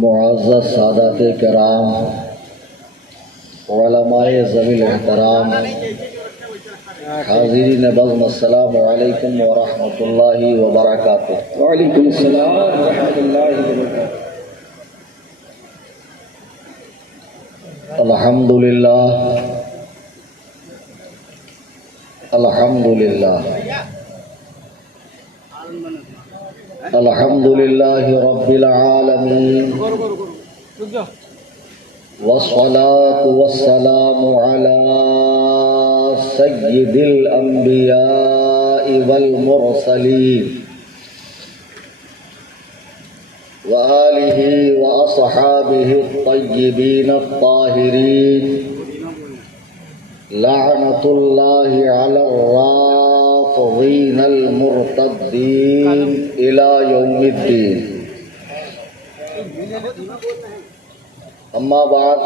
معزز سادات کرام، علماء ذوی الاحترام، حاضرین بزم، السلام علیکم ورحمۃ اللہ وبرکاتہ۔ وعلیکم السلام ورحمۃ اللہ وبرکاتہ۔ الحمدللہ الحمدللہ الحمدللہ رب العالمین، والصلاة والسلام على سید الانبیاء والمرسلین وآلہ واصحابہ الطیبین الطاہرین، لعنۃ اللہ علی الرافضین المرتدین الی یوم الدین۔ اما بعد،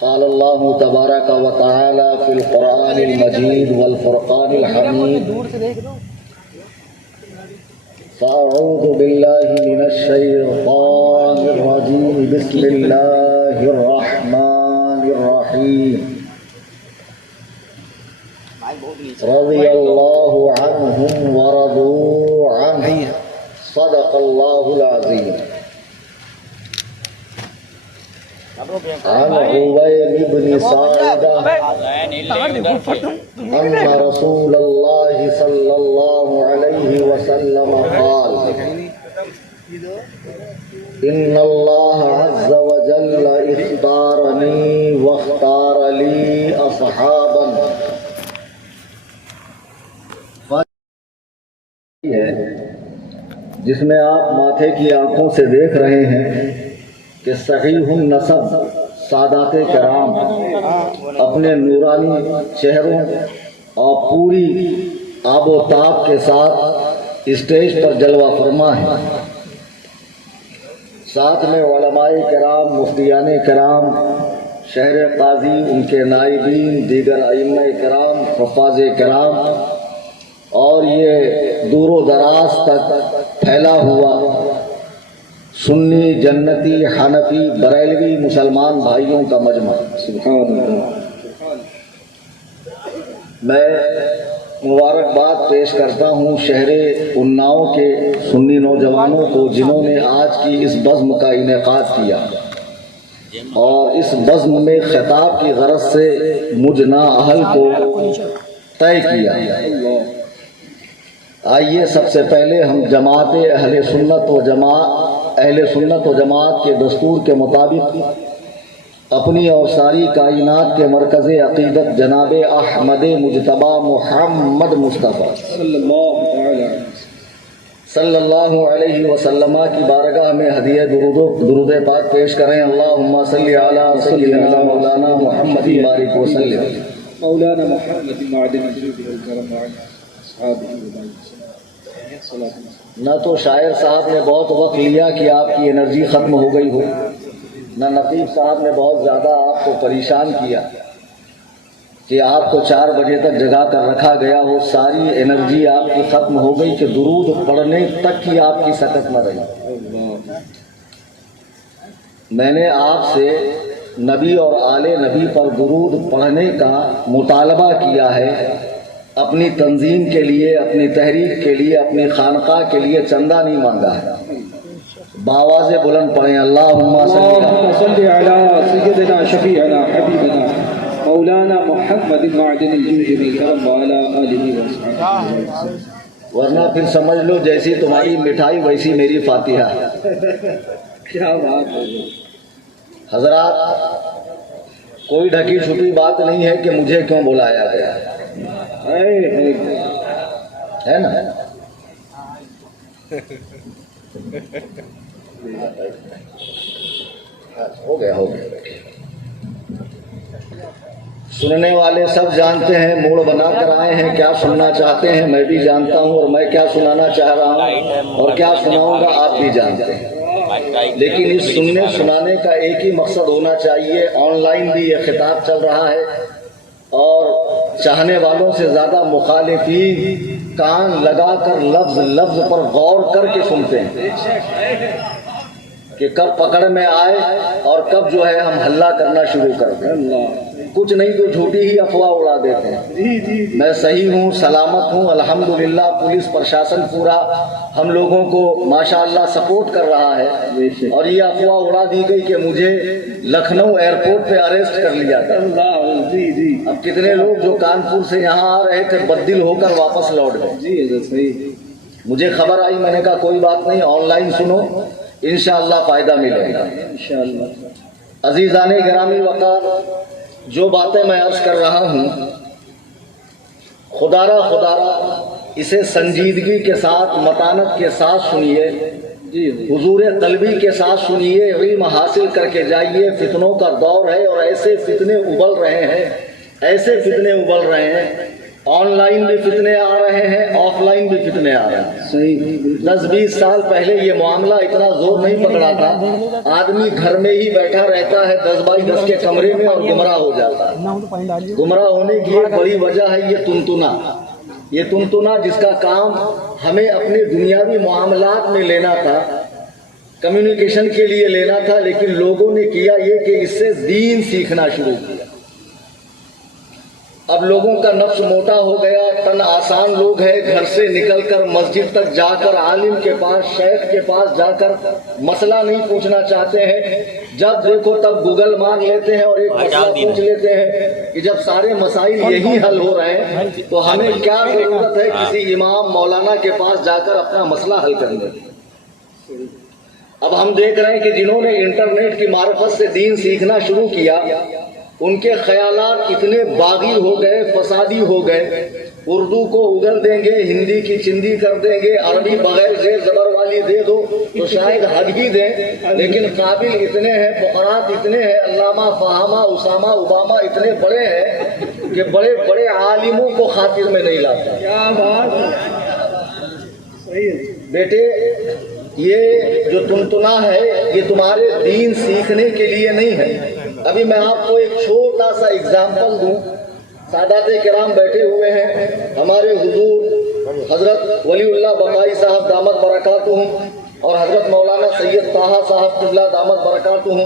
قال اللہ تبارک و تعالی فی القرآن المجید والفرقان الحمید، فاعوذ باللہ من الشیطان الرجیم، بسم اللہ الرحمن الرحیم، رضی اللہ عنہم ورضوا عنہ، صدق اللہ العظیم۔ عن عبید بن ساعدہ ان رسول اللہ صلی اللہ علیہ وسلم قال، ان اللہ عز وجل اختارنی واختار لی اصحابا، جس میں آپ ماتھے کی آنکھوں سے دیکھ رہے ہیں کہ صحیح النسب سادات کرام اپنے نورانی چہروں اور پوری آب و تاب کے ساتھ اسٹیج پر جلوہ فرما ہے، ساتھ میں علماء کرام، مفتیان کرام، شہر قاضی، ان کے نائبین، دیگر ائمہ کرام، حفاظ کرام، اور یہ دور و دراز تک پھیلا ہوا سنی، جنتی، حنفی، بریلوی مسلمان بھائیوں کا مجمع۔ سبحان اللہ۔ میں مبارکباد پیش کرتا ہوں شہر اناؤ کے سنی نوجوانوں کو، جنہوں نے آج کی اس بزم کا انعقاد کیا اور اس بزم میں خطاب کی غرض سے مجھ نااہل کو طے کیا۔ آئیے سب سے پہلے ہم جماعت اہل سنت و جماعت کے دستور کے مطابق اپنی اور ساری کائنات کے مرکز عقیدت جناب احمد مجتبی محمد مصطفیٰ صلی اللہ علیہ وسلم کی بارگاہ میں ہدیہ درود پاک پیش کریں۔ اللہم صلی علی سیدنا مولانا محمد بارک وسلم۔ مولانا محمد معدن الجود والکرم وعلى اصحابہ نہ تو شاعر صاحب نے بہت وقت لیا کہ آپ کی انرجی ختم ہو گئی ہو، نہ نقیب صاحب نے بہت زیادہ آپ کو پریشان کیا کہ آپ کو 4 بجے تک جگا کر رکھا گیا ہو، ساری انرجی آپ کی ختم ہو گئی کہ درود پڑھنے تک کی آپ کی سکت نہ رہی۔ میں نے آپ سے نبی اور آل نبی پر درود پڑھنے کا مطالبہ کیا ہے، اپنی تنظیم کے لیے، اپنی تحریک کے لیے، اپنی خانقاہ کے لیے چندہ نہیں مانگا ہے۔ بآواز بلند پڑھیں، اللہم صلی علی سیدنا شفیعنا حبیبنا مولانا محمد معدن الجود والکرم وعلی آلہ وصحبہ۔ ورنہ پھر سمجھ لو جیسی تمہاری مٹھائی ویسی میری فاتحہ۔ کیا بات ہے حضرات، کوئی ڈھکی چھپی بات نہیں ہے کہ مجھے کیوں بلایا گیا ہے نا؟ ہو گیا۔ سننے والے سب جانتے ہیں، موڑ بنا کر آئے ہیں کیا سننا چاہتے ہیں، میں بھی جانتا ہوں، اور میں کیا سنانا چاہ رہا ہوں اور کیا سناؤں گا آپ بھی جانتے ہیں۔ لیکن اس سننے سنانے کا ایک ہی مقصد ہونا چاہیے۔ آن لائن بھی یہ خطاب چل رہا ہے اور چاہنے والوں سے زیادہ مخالفین کان لگا کر لفظ لفظ پر غور کر کے سنتے ہیں کہ کب پکڑ میں آئے اور کب جو ہے ہم ہلہ کرنا شروع کر دیں. کچھ نہیں تو جھوٹی ہی افواہ اڑا دیتے ہیں. میں صحیح ہوں، سلامت ہوں، الحمدللہ. پولیس پرشاسن پورا ہم لوگوں کو ماشاءاللہ سپورٹ کر رہا ہے. اور یہ افواہ اڑا دی گئی کہ مجھے لکھنؤ ایئرپورٹ پہ اریسٹ کر لیا تھا. اب کتنے لوگ جو کانپور سے یہاں آ رہے تھے بددل ہو کر واپس لوٹ گئے. مجھے خبر آئی، میں نے کہا کوئی بات نہیں، آن لائن سنو، انشاءاللہ فائدہ ملے گا. عزیزان گرامی وقار، جو باتیں میں عرض کر رہا ہوں خدارا اسے سنجیدگی کے ساتھ، متانت کے ساتھ سنیے، حضور قلبی کے ساتھ سنیے، علم حاصل کر کے جائیے. فتنوں کا دور ہے اور ایسے فتنے ابل رہے ہیں. آن لائن بھی فتنے آ رہے ہیں، آف لائن بھی فتنے آ رہے ہیں. 10-20 سال پہلے یہ معاملہ اتنا زور نہیں پکڑا تھا. آدمی گھر میں ہی بیٹھا رہتا ہے 10x10 کے کمرے میں اور گمراہ ہو جاتا ہے. گمراہ ہونے کی ایک بڑی وجہ ہے یہ تنتنا جس کا کام ہمیں اپنے دنیاوی معاملات میں لینا تھا، کمیونیکیشن کے لیے لینا تھا، لیکن لوگوں نے کیا یہ کہ اس سے دین سیکھنا شروع کیا. اب لوگوں کا نفس موٹا ہو گیا، تن آسان لوگ ہیں، گھر سے نکل کر مسجد تک جا کر عالم کے پاس، شیخ کے پاس جا کر مسئلہ نہیں پوچھنا چاہتے ہیں. جب دیکھو تب گوگل مانگ لیتے ہیں اور ایک مسئلہ پوچھ لیتے ہیں کہ جب سارے مسائل یہی حل ہو رہے ہیں تو ہمیں کیا ضرورت ہے کسی امام مولانا کے پاس جا کر اپنا مسئلہ حل کرنے کی. اب ہم دیکھ رہے ہیں کہ جنہوں نے انٹرنیٹ کی معرفت سے دین سیکھنا شروع کیا ان کے خیالات اتنے باغی ہو گئے، فسادی ہو گئے. اردو کو اگل دیں گے، ہندی کی چندی کر دیں گے، عربی بغیر زیر زبر والی دے دو تو شاید حد ہی دیں. لیکن قابل اتنے ہیں، فقرات اتنے ہیں، علامہ، فہامہ، اسامہ، اوباما اتنے بڑے ہیں کہ بڑے بڑے عالموں کو خاطر میں نہیں لاتا. کیا بات بیٹے، یہ جو تنتنا ہے یہ تمہارے دین سیکھنے کے لیے نہیں ہے. ابھی میں آپ کو ایک چھوٹا سا اگزامپل دوں. سادات کرام بیٹھے ہوئے ہیں، ہمارے حضور حضرت ولی اللہ بقائی صاحب دامت برکاتہم اور حضرت مولانا سید طاہا صاحب قبلہ دامت برکاتہم.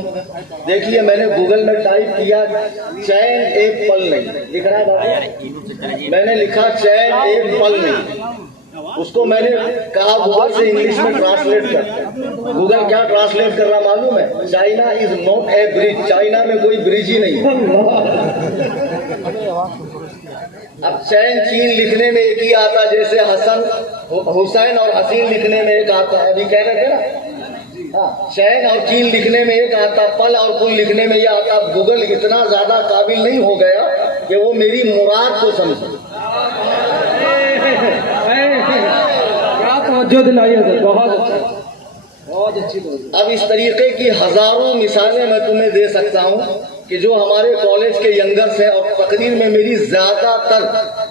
دیکھیے میں نے گوگل میں ٹائپ کیا چین ایک پل نہیں، لکھ رہا ہے بابا، میں نے لکھا چین ایک پل نہیں. اس کو میں نے کہا گوگل سے انگلش میں ٹرانسلیٹ کر. گوگل کیا ٹرانسلیٹ کر رہا معلوم ہے؟ China is not a bridge. China میں کوئی برج ہی نہیں. اب چین چین لکھنے میں ایک ہی آتا جیسے حسن حسین اور حسین لکھنے میں ایک آتا ہے. ابھی کہہ رہے تھے نا، چین اور چین لکھنے میں ایک آتا، پل اور پل لکھنے میں یہ آتا. گوگل اتنا زیادہ قابل نہیں ہو گیا کہ وہ میری مراد کو سمجھے. اب اس طریقے کی ہزاروں مثالیں میں تمہیں دے سکتا ہوں کہ جو ہمارے کالج کے ینگرز ہیں، اور تقریر میں میری زیادہ تر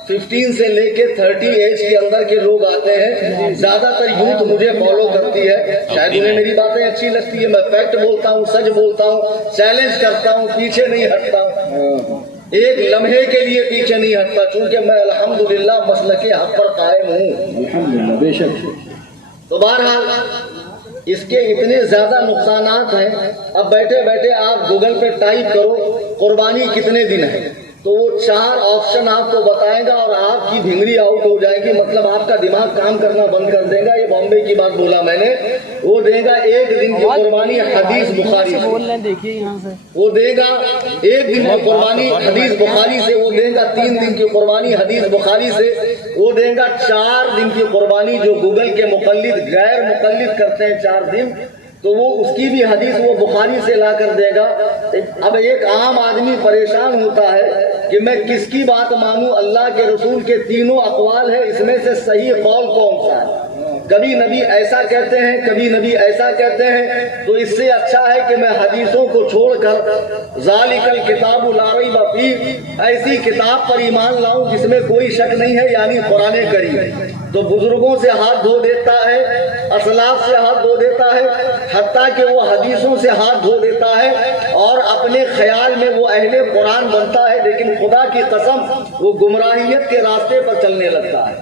15 سے لے کے 30 ایج کے اندر کے لوگ آتے ہیں. زیادہ تر یوتھ مجھے فالو کرتی ہے. شاید انہیں میری باتیں اچھی لگتی ہے. میں فیکٹ بولتا ہوں، سچ بولتا ہوں، چیلنج کرتا ہوں، پیچھے نہیں ہٹتا ہوں، ایک لمحے کے لیے پیچھے نہیں ہٹتا، چونکہ میں الحمدللہ مسلک حق پر قائم ہوں. الحمدللہ، بے شک. تو بہرحال اس کے اتنے زیادہ نقصانات ہیں. اب بیٹھے بیٹھے آپ گوگل پہ ٹائپ کرو قربانی کتنے دن ہے تو وہ 4 آپشن آپ کو بتائے گا اور آپ کی بھنگری آؤٹ ہو جائے گی. مطلب آپ کا دماغ کام کرنا بند کر دے گا. یہ بامبے کی بات بولا میں نے. وہ دے گا 1 دن کی قربانی حدیث بخاری سے، وہ دے گا 1 دن کی قربانی حدیث بخاری سے، وہ دے گا 3 دن کی قربانی حدیث بخاری سے، وہ دے گا 4 دن کی قربانی جو گوگل کے مقلد غیر مقلد کرتے ہیں 4 دن، تو وہ اس کی بھی حدیث وہ بخاری سے لا کر دے گا. اب ایک عام آدمی پریشان ہوتا ہے کہ میں کس کی بات مانوں. اللہ کے رسول کے تینوں اقوال ہیں، اس میں سے صحیح قول کون سا ہے؟ کبھی نبی ایسا کہتے ہیں، کبھی نبی ایسا کہتے ہیں. تو اس سے اچھا ہے کہ میں حدیثوں کو چھوڑ کر ذالک الکتاب لا ریب فیہ، ایسی کتاب پر ایمان لاؤں جس میں کوئی شک نہیں ہے، یعنی قرآن کریم. تو بزرگوں سے ہاتھ دھو دیتا ہے اسلاف سے ہاتھ دھو دیتا ہے، حتیٰ کہ وہ حدیثوں سے ہاتھ دھو دیتا ہے اور اپنے خیال میں وہ اہل قرآن بنتا ہے، لیکن خدا کی قسم وہ گمراہیت کے راستے پر چلنے لگتا ہے۔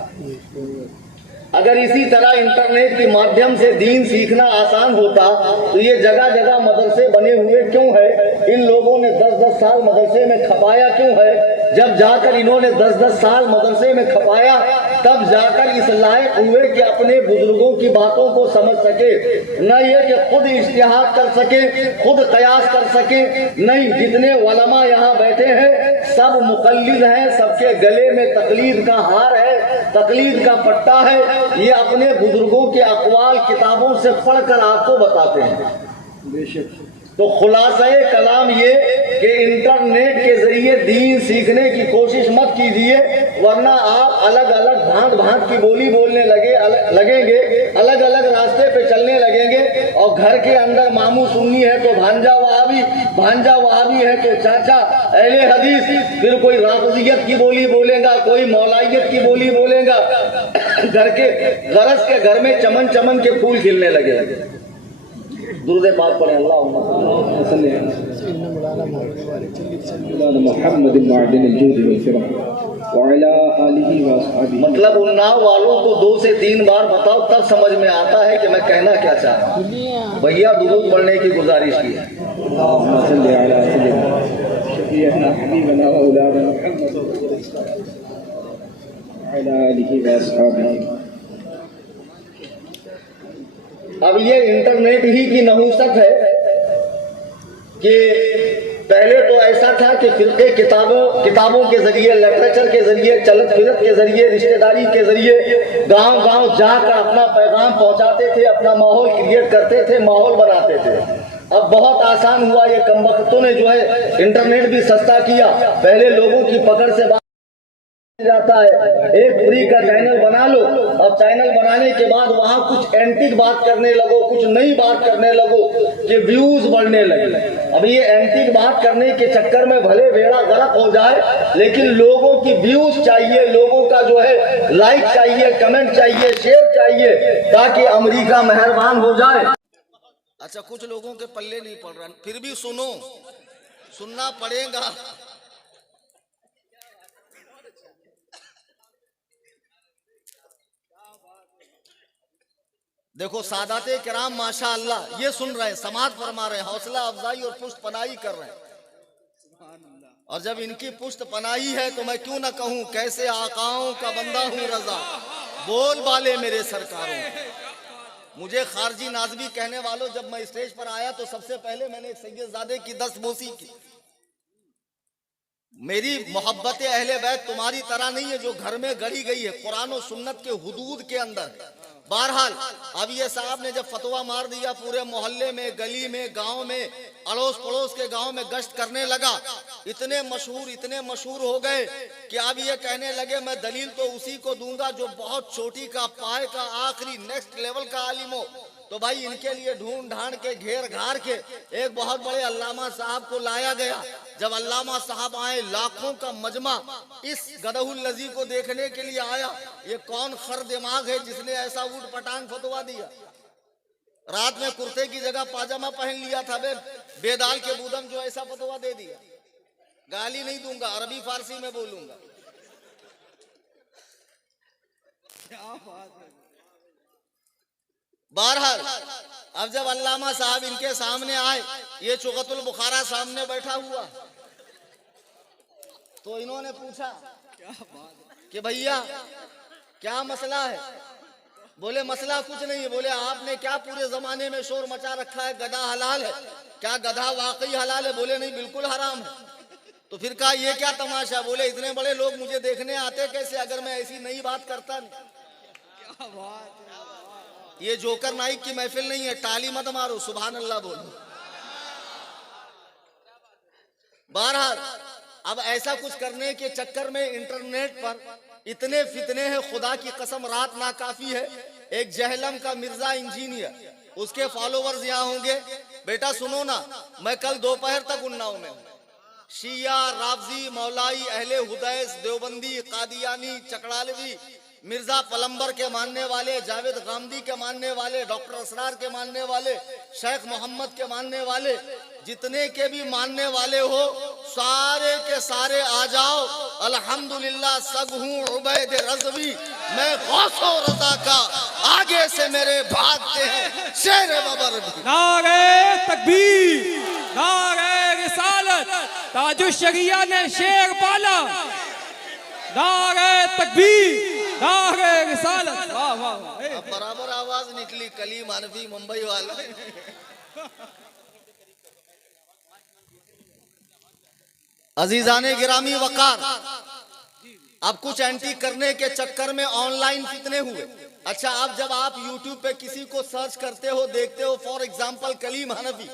اگر اسی طرح انٹرنیٹ کے مادھیم سے دین سیکھنا آسان ہوتا تو یہ جگہ جگہ مدرسے بنے ہوئے کیوں ہے؟ ان لوگوں نے 10-10 سال مدرسے میں کھپایا کیوں ہے؟ جب جا کر انہوں نے 10-10 سال مدرسے میں کھپایا تب جا کر اس لائق ہوئے کہ اپنے بزرگوں کی باتوں کو سمجھ سکے، نہ یہ کہ خود اجتہاد کر سکے، خود قیاس کر سکے۔ نہیں، جتنے علماء یہاں بیٹھے ہیں سب مقلد ہیں، سب کے گلے میں تقلید کا ہار ہے، تقلید کا پٹا ہے۔ یہ اپنے بزرگوں کے اقوال کتابوں سے پڑھ کر آپ کو بتاتے ہیں۔ بے شک تو خلاصہ کلام یہ کہ انٹرنیٹ کے ذریعے دین سیکھنے کی کوشش مت کیجیے، ورنہ آپ الگ الگ بھانت بھانت کی بولی بولنے لگیں گے، الگ الگ راستے پہ چلنے لگیں گے، اور گھر کے اندر ماموں سنی ہے تو بھانجا وہابی، بھانجا وہابی ہے تو چاچا اہل حدیث، پھر کوئی رافضیت کی بولی بولے گا، کوئی مولائیت کی بولی بولے گا، گھر کے غرض کے گھر میں چمن چمن کے پھول کھلنے لگے۔ درود پاک پڑھیں، اللہم صلی مولانا محمد معدن الجود والکرم وعلی آلہ واصحابہ۔ مطلب اناؤ والوں کو 2 سے 3 بار بتاؤ تب سمجھ میں آتا ہے کہ میں کہنا کیا چاہ رہا ہوں۔ بھیا درود پڑھنے کی گزارش کی ہے۔ اللہم صلی علی سیدنا شفیعنا حبیبنا مولانا محمد وعلی آلہ واصحابہ۔ اب یہ انٹرنیٹ ہی کی نحوست ہے کہ پہلے تو ایسا تھا کہ فرقے کتابوں کے ذریعے، لٹریچر کے ذریعے، چلت پھرت کے ذریعے، رشتہ داری کے ذریعے گاؤں گاؤں جا کر اپنا پیغام پہنچاتے تھے، اپنا ماحول کریٹ کرتے تھے، ماحول بناتے تھے۔ اب بہت آسان ہوا، یہ کمبختوں نے جو ہے انٹرنیٹ بھی سستا کیا۔ پہلے لوگوں کی پکڑ سے جاتا ہے، ایک فری کا چینل بنا لو، اور چینل بنانے کے بعد وہاں کچھ اینٹک بات کرنے لگو، کچھ نئی بات کرنے لگو کہ ویوز بڑھنے لگے۔ اب یہ اینٹک بات کرنے کے چکر میں بھلے بیڑا غرق ہو جائے، لیکن لوگوں کی ویوز چاہیے، لوگوں کا جو ہے لائک چاہیے، کمنٹ چاہیے، شیئر چاہیے، تاکہ امریکہ مہربان ہو جائے۔ اچھا، کچھ لوگوں کے پلے نہیں پڑ رہا، پھر بھی سننا پڑے گا۔ دیکھو سادات کرام ماشاء اللہ یہ سن رہے ہیں، سماعت فرما رہے ہیں، حوصلہ افزائی اور پشت پناہی کر رہے ہیں۔ اور جب ان کی پشت پناہی ہے تو میں کیوں نہ کہوں کیسے آقاؤں کا بندہ ہوں رضا، بول بالے میرے سرکاروں۔ مجھے خارجی نازبی کہنے والوں، جب میں اسٹیج پر آیا تو سب سے پہلے میں نے ایک سید زادے کی دستبوسی کی۔ میری محبت اہل بیت تمہاری طرح نہیں ہے جو گھر میں گڑی گئی ہے، قرآن و سنت کے حدود کے اندر۔ بہرحال اب یہ صاحب نے جب فتویٰ مار دیا، پورے محلے میں، گلی میں، گاؤں میں، اڑوس پڑوس کے گاؤں میں گشت کرنے لگا، اتنے مشہور ہو گئے کہ اب یہ کہنے لگے میں دلیل تو اسی کو دوں گا جو بہت چوٹی کا، پائے کا، آخری نیکسٹ لیول کا عالم ہو۔ تو بھائی ان کے لیے ڈھونڈ ڈھانڈ کے، گھیر گھار کے ایک بہت بڑے علامہ صاحب کو لایا گیا۔ جب علامہ صاحب آئے، لاکھوں کا مجمع اس گدھہ الذی کو دیکھنے کے لیے آیا۔ یہ کون خر دماغ ہے جس نے ایسا اوٹ پٹانگ فتوا دیا؟ رات میں کرتے کی جگہ پاجامہ پہن لیا تھا، بے دال کے بودم جو ایسا فتوا دے دیا۔ گالی نہیں دوں گا، عربی فارسی میں بولوں گا۔ بہرحال اب جب علامہ صاحب ان کے سامنے آئے، یہ چغت البخارا سامنے بیٹھا ہوا، تو انہوں نے پوچھا کہ بھیا کیا مسئلہ ہے؟ بولے مسئلہ کچھ نہیں ہے۔ بولے آپ نے کیا پورے زمانے میں شور مچا رکھا ہے گدھا حلال ہے، کیا گدھا واقعی حلال ہے؟ بولے نہیں، بالکل حرام ہے۔ تو پھر کہا یہ کیا تماشا؟ بولے اتنے بڑے لوگ مجھے دیکھنے آتے کیسے اگر میں ایسی نئی بات کرتا نہیں؟ یہ جوکر نائک کی محفل نہیں ہے، تالی مت مارو، سبحان اللہ بولو۔ بہرحال اب ایسا کچھ کرنے کے چکر میں انٹرنیٹ پر اتنے فتنے ہیں، خدا کی قسم رات ناکافی ہے۔ ایک جہلم کا مرزا انجینئر، اس کے فالوورز یہاں ہوں گے۔ بیٹا سنو نا، میں کل دوپہر تک اناؤ میں ہوں۔ شیعہ، رافضی، مولائی، اہل حدیث، دیوبندی، قادیانی، چکڑالوی، مرزا پلمبر کے ماننے والے، جاوید غامدی کے ماننے والے، ڈاکٹر اسرار کے ماننے والے، شیخ محمد کے ماننے والے، جتنے کے بھی ماننے والے ہو سارے کے سارے آ جاؤ۔ الحمدللہ سگ ہوں عبید رضوی، میں غوث و رضا کا، آگے سے میرے بھاگتے ہیں شیر ببر بھی۔ نعرہ تکبیر، نعرہ رسالت، تاج الشریعہ نے شیر پالا، نعرہ تکبیر، نعرہ رسالت۔ واہ واہ واہ۔ اب برابر آواز نکلی کلیم حنفی ممبئی والا۔ عزیزان گرامی وقار، اب کچھ اینٹی کرنے کے چکر میں آن لائن کتنے ہوئے۔ اچھا، اب جب آپ یوٹیوب پہ کسی کو سرچ کرتے ہو، دیکھتے ہو، for example Kaleem Hanfi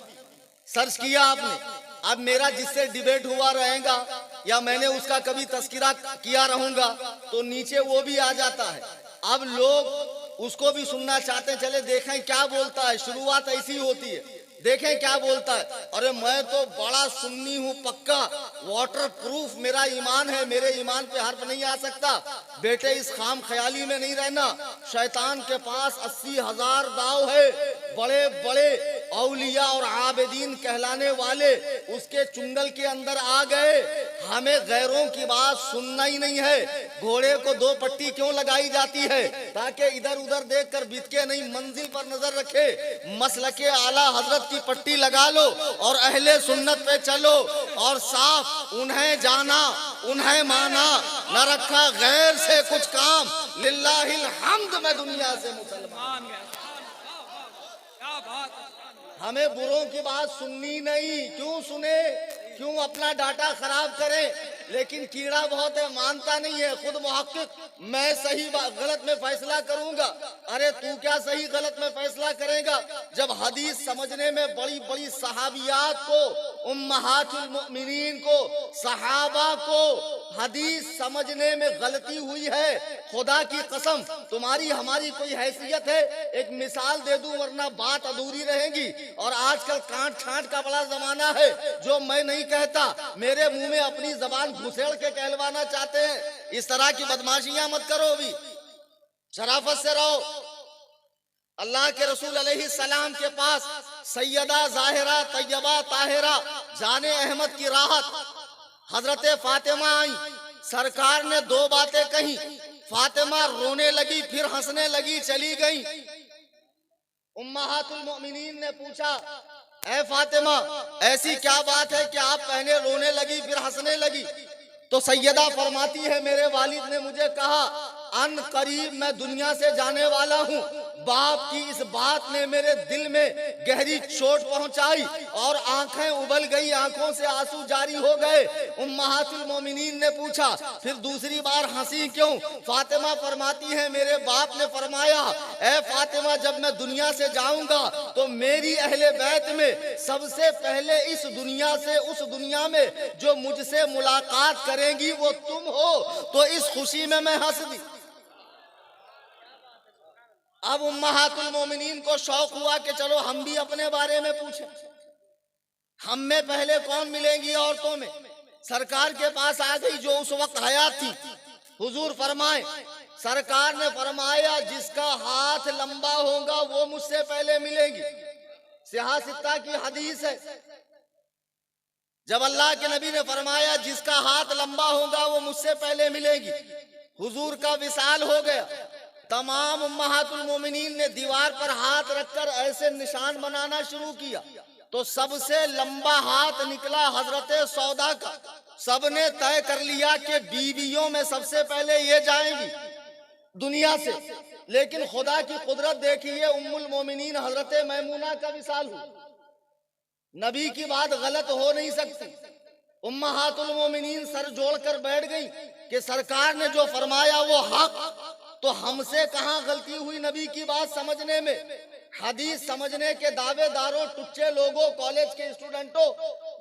search کیا آپ نے، اب میرا جس سے ڈیبیٹ ہوا رہے گا یا میں نے اس کا کبھی تذکرہ کیا رہوں گا تو نیچے وہ بھی آ جاتا ہے۔ اب لوگ اس کو بھی سننا چاہتے ہیں، چلے دیکھیں کیا بولتا ہے۔ شروعات ایسی ہوتی ہے، دیکھیں کیا بولتا ہے۔ ارے میں تو بڑا سنی ہوں، پکا واٹر پروف میرا ایمان ہے، میرے ایمان پہ حرف نہیں آ سکتا۔ بیٹے اس خام خیالی میں نہیں رہنا، شیطان کے پاس 80,000 داؤ ہے۔ بڑے بڑے اولیاء اور عابدین کہلانے والے اس کے چنگل کے اندر آ گئے۔ ہمیں غیروں کی بات سننا ہی نہیں ہے۔ گھوڑے کو 2 پٹی کیوں لگائی جاتی ہے؟ تاکہ ادھر ادھر دیکھ کر بتکے نہیں، منزل پر نظر رکھے۔ مسلک اعلیٰ حضرت کی پٹی لگا لو اور اہل سنت پہ چلو، اور صاف انہیں جانا انہیں مانا، نہ رکھا غیر سے کچھ کام، للہ الحمد میں دنیا سے مسلمان۔ ہمیں بروں کی بات سننی نہیں، کیوں سنے، کیوں اپنا ڈاٹا خراب کریں؟ لیکن کیڑا بہت ہے، مانتا نہیں ہے، خود محقق میں صحیح غلط میں فیصلہ کروں گا۔ ارے تو کیا صحیح غلط میں فیصلہ کرے گا جب حدیث سمجھنے میں بڑی بڑی صحابیات کو، امہات المؤمنین کو، صحابہ کو حدیث سمجھنے میں غلطی ہوئی ہے۔ خدا کی قسم تمہاری ہماری کوئی حیثیت ہے؟ ایک مثال دے دوں ورنہ بات ادھوری رہے گی۔ اور آج کل کانٹ چھانٹ کا بڑا زمانہ ہے، جو میں نہیں کہتا میرے منہ میں اپنی زبان گھسیڑ کے کہلوانا چاہتے ہیں۔ اس طرح کی بدماشیاں مت کرو، بھی شرافت سے رہو۔ اللہ کے رسول علیہ السلام کے پاس سیدہ ظاہرہ طیبہ طاہرہ جان احمد کی راحت حضرت فاطمہ آئیں۔ سرکار نے 2 باتیں کہیں، فاطمہ رونے لگی، پھر ہنسنے لگی، چلی گئی۔ امہات المؤمنین نے پوچھا، اے فاطمہ ایسی کیا بات ہے کہ آپ پہلے رونے لگی پھر ہنسنے لگی؟ تو سیدہ فرماتی ہے، میرے والد نے مجھے کہا ان قریب میں دنیا سے جانے والا ہوں۔ باپ کی اس بات نے میرے دل میں گہری چوٹ پہنچائی اور آنکھیں ابل گئی، آنکھوں سے آنسو جاری ہو گئے۔ امہات المومنین نے پوچھا پھر دوسری بار ہنسی کیوں؟ فاطمہ فرماتی ہے میرے باپ نے فرمایا اے فاطمہ جب میں دنیا سے جاؤں گا تو میری اہل بیت میں سب سے پہلے اس دنیا سے اس دنیا میں جو مجھ سے ملاقات کریں گی وہ تم ہو۔ تو اس خوشی میں ہنس دی۔ اب امہات المومنین کو شوق ہوا کہ چلو ہم بھی اپنے بارے میں پوچھیں، ہم میں پہلے کون ملیں گی عورتوں میں؟ سرکار کے پاس آ گئی جو اس وقت حیات تھی۔ حضور فرمائے، سرکار نے فرمایا جس کا ہاتھ لمبا ہوگا وہ مجھ سے پہلے ملے گی۔ صحیح ستہ کی حدیث ہے، جب اللہ کے نبی نے فرمایا جس کا ہاتھ لمبا ہوگا وہ مجھ سے پہلے ملے گی، حضور کا وصال ہو گیا۔ تمام امہات المومنین نے دیوار پر ہاتھ رکھ کر ایسے نشان بنانا شروع کیا تو سب سے لمبا ہاتھ نکلا حضرت سودا کا۔ سب نے طے کر لیا کہ بیویوں میں سب سے پہلے یہ جائیں گی دنیا سے، لیکن خدا کی قدرت دیکھیے، ام المومنین حضرت میمونہ کا وصال ہوا۔ نبی کی بات غلط ہو نہیں سکتی۔ امہات المومنین سر جوڑ کر بیٹھ گئی کہ سرکار نے جو فرمایا وہ حق، تو ہم سے کہاں غلطی ہوئی نبی کی بات سمجھنے میں؟ حدیث سمجھنے کے دعوے داروں، ٹچے لوگوں، کالج کے اسٹوڈنٹوں،